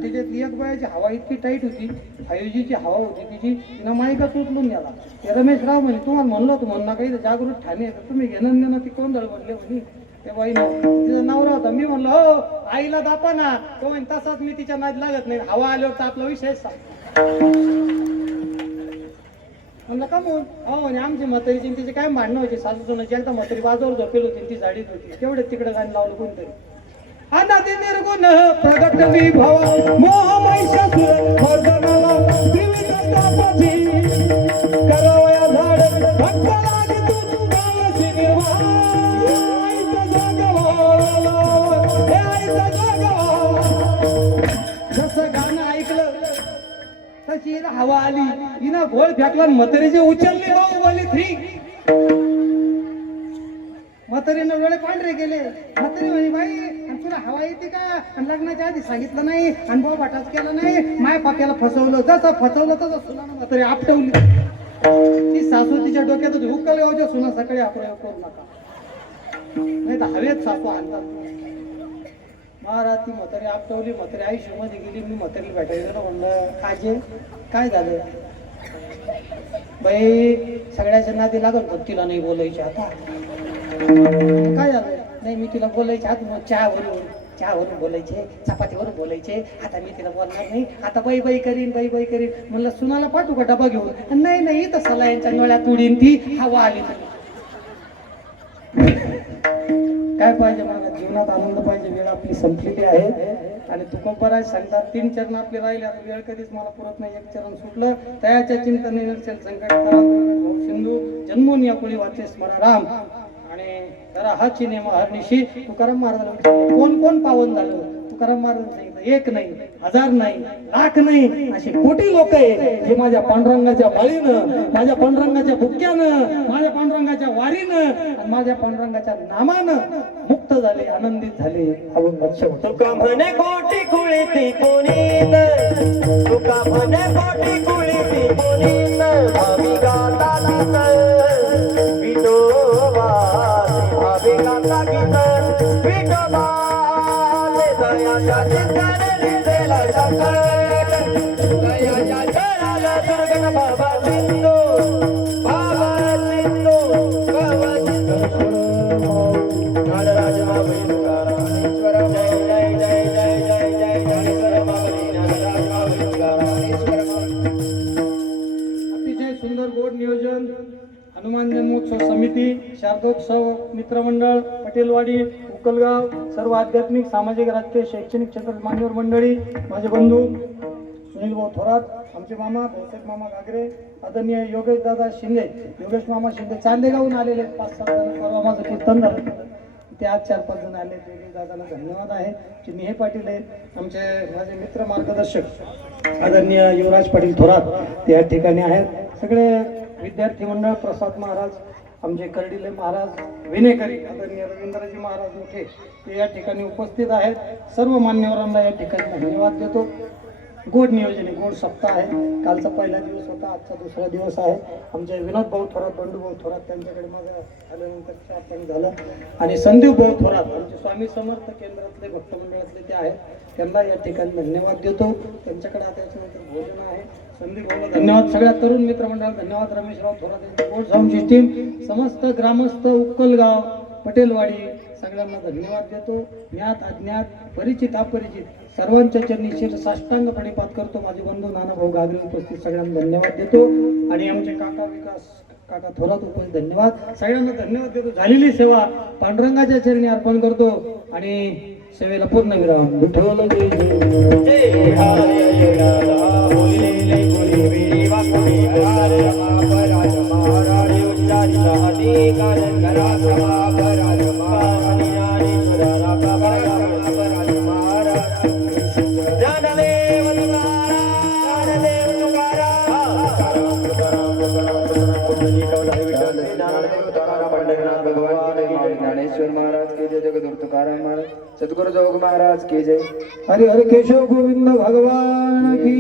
त्याच्यात एक बायाची हवा इतकी टाईट होती, 5Gची हवा होती तिची, तिनं माईकच उचलून गेला. ते रमेशराव म्हणे तुम्हाला म्हणलं होतं म्हणून काही जागृत ठाणे तर तुम्ही घेणं देणं ती कोंदळ म्हणले म्हणे. त्या बाईनं तिचा नवरा होता. मी म्हणलं हो आईला दापा ना, तो म्हणे तसाच मी तिच्या नाद लागत नाही, हवा आल्यावर तर आपला विषय म्हणलं का म्हणून हो म्हणे आमची म्हातारीची तिचे काय भांडणं व्हायचे सासू सोनाची. एकदा म्हातारी बाजूवर झोपेल होती, ती झाडीत होती, तेवढे तिकडे गाणं लावलं कोणतरी. अनादि निर्गुण प्रगट विभव मोह महिषासुर मर्दनाला त्रिविध तापाची करावया झाड भक्त लागे तू गावाची निर्वाण. आईचा जागवा हे आईचा जागवा. जसं गाणं ऐकलं तशी हिला हवा आली, हिनं घोळ फेकला, म्हातारीचे उचलले बाहुबली 3. म्हातारीनं डोळे पांढरे गेले. म्हातारी म्हणे बाई आणि तुला हवा येते का, आणि लग्नाच्या आधी सांगितलं नाही, आणि भाटाच केला नाही, माय पाप्याला फसवलं. जसं फसवलं तसं सुनानं म्हातारी आपटवली. ती सासू तिच्या डोक्यात हुक्कल येऊ सुना सकाळी आपण करू नका, नाही तर हवेत सासू आणतात. महाराज ती म्हातारी आपटवली. म्हातारी आयुष्यामध्ये गेली. मी म्हातारीला भेटायला म्हणलं काजे काय झालं बाई, सगळ्याच्या नादी लागल पण तिला नाही बोलायचे. आता काय झालं नाही, मी तिला बोलायचे आता चहावरून बोलायचे, चपातीवरून बोलायचे, आता मी तिला बोलणार नाही, आता बाई बाई करीन बाई बाई करीन. म्हणलं सुनाला पाठवू का डबा घेऊन, नाही नाही तर सलाईंच्या नळ्यात उडीन ती, हवा आली. काय पाहिजे मला जीवनात आनंद पाहिजे. वेळ आपली संपलेली आहे आणि तुकोबराज सांगतात 3 चरण आपले राहिले. आता वेळ कधीच मला पुरत नाही. 1 चरण सुटलं तयाच्या चिंतने नसेल संकट सिंधू जन्मून या कुळी वाचे स्मरा राम. आणि जरा हा चिने हरनिशी तुकाराम महाराजांना कोण कोण पावन झालं. तुकाराम महाराज सांगितलं 1 नाही, 1000 नाही, लाख नाही, असे कोटी लोक आहे जे माझ्या पांडुरंगाच्या बळीनं, माझ्या पांडुरंगाच्या भुक्यानं, माझ्या पांडुरंगाच्या वारीनं आणि माझ्या पांडुरंगाच्या नामानं मुक्त झाले, आनंदित झाले. तुका म्हणे कोटी कुळीती पुनीत, तुका म्हणे कोटी कुळीती पुनीत, भावी गाता गीत विठोबा, भावी गाता गीत विठोबा, दयाच्या चिंतने लिहिलेला बाबा सिंधू बाबा सिंधू बाबा सिंधू नागराज माऊली तुकारामेश्वर जय जय जय जय जय जय ज्ञानेश्वर माऊली नागराज माऊली तुकारामेश्वर अतिशय सुंदर गोड नियोजन हनुमान जन्मोत्सव समिती शारदोत्सव मित्रमंडळ पटेलवाडी उकलगाव सर्व आध्यात्मिक सामाजिक राजकीय शैक्षणिक क्षेत्रात मान्यवर मंडळी माझे बंधू सुनील भाऊ थोरात आमचे मामा भाऊसाहेब मामा घागरे आदरणीय योगेश दादा शिंदे योगेश मामा शिंदे चांदेगावहून आलेले 5-7 जण परवा माझं कीर्तन झालं ते आज 4-5 जण आले योगेश दादाला धन्यवाद आहे चिन्हे पाटील आहे आमचे माझे मित्र मार्गदर्शक आदरणीय युवराज पाटील थोरात ते या ठिकाणी आहेत सगळे विद्यार्थी मंडळ प्रसाद महाराज आमचे कर्डिले महाराज विनेकरी आदरणीय रवींद्रजी महाराज मोठे ते या ठिकाणी उपस्थित आहेत सर्व मान्यवरांना या ठिकाणी धन्यवाद देतो गोड नियोजन आहे गोड सप्ताह आहे कालचा पहिला दिवस होता आजचा दुसरा दिवस आहे आमचे विनोद भाऊ थोरात बंडू भाऊ थोरात त्यांच्याकडे माझं आल्यानंतर चहा पाणी झालं आणि संदीप भाऊ थोरात आमचे स्वामी समर्थ केंद्रातले भक्त मंडळातले ते आहेत त्यांना या ठिकाणी धन्यवाद देतो त्यांच्याकडे आता याच्यानंतर भोजन आहे संदीप भाऊला धन्यवाद सगळ्या तरुण मित्रमंडळाला धन्यवाद रमेशराव थोरात यांची गोड साऊंड सिस्टीम समस्त ग्रामस्थ उक्कलगाव पटेलवाडी सगळ्यांना धन्यवाद देतो ज्ञात अज्ञात परिचित अपरिचित सर्वांच्या चरणी शिर साष्टांग प्रणिपात करतो माझे बंधू नाना भाऊ घागरे उपस्थित सगळ्यांना धन्यवाद देतो आणि आमचे काका विकास काका थोरात उपस्थित धन्यवाद सगळ्यांना धन्यवाद देतो झालेली सेवा पांडुरंगाच्या चरणी अर्पण करतो आणि सेवेला पूर्ण विराम विठ्ठल जय जय जय हरे राधा बोलिले कोणी वाकुणी हरे महाराज महाराज उच्चारी साधी कारण करा महाराज महाराज ज्ञानेश्वरा बाबा महाराज महाराज ज्ञानदेव तुकाराम भगवान ज्ञानेश्वर महाराज के जय जगदगुरु तुकाराम महाराज सद्गुरु जोग महाराज के जय हरे हरे केशव गोविंद भगवान की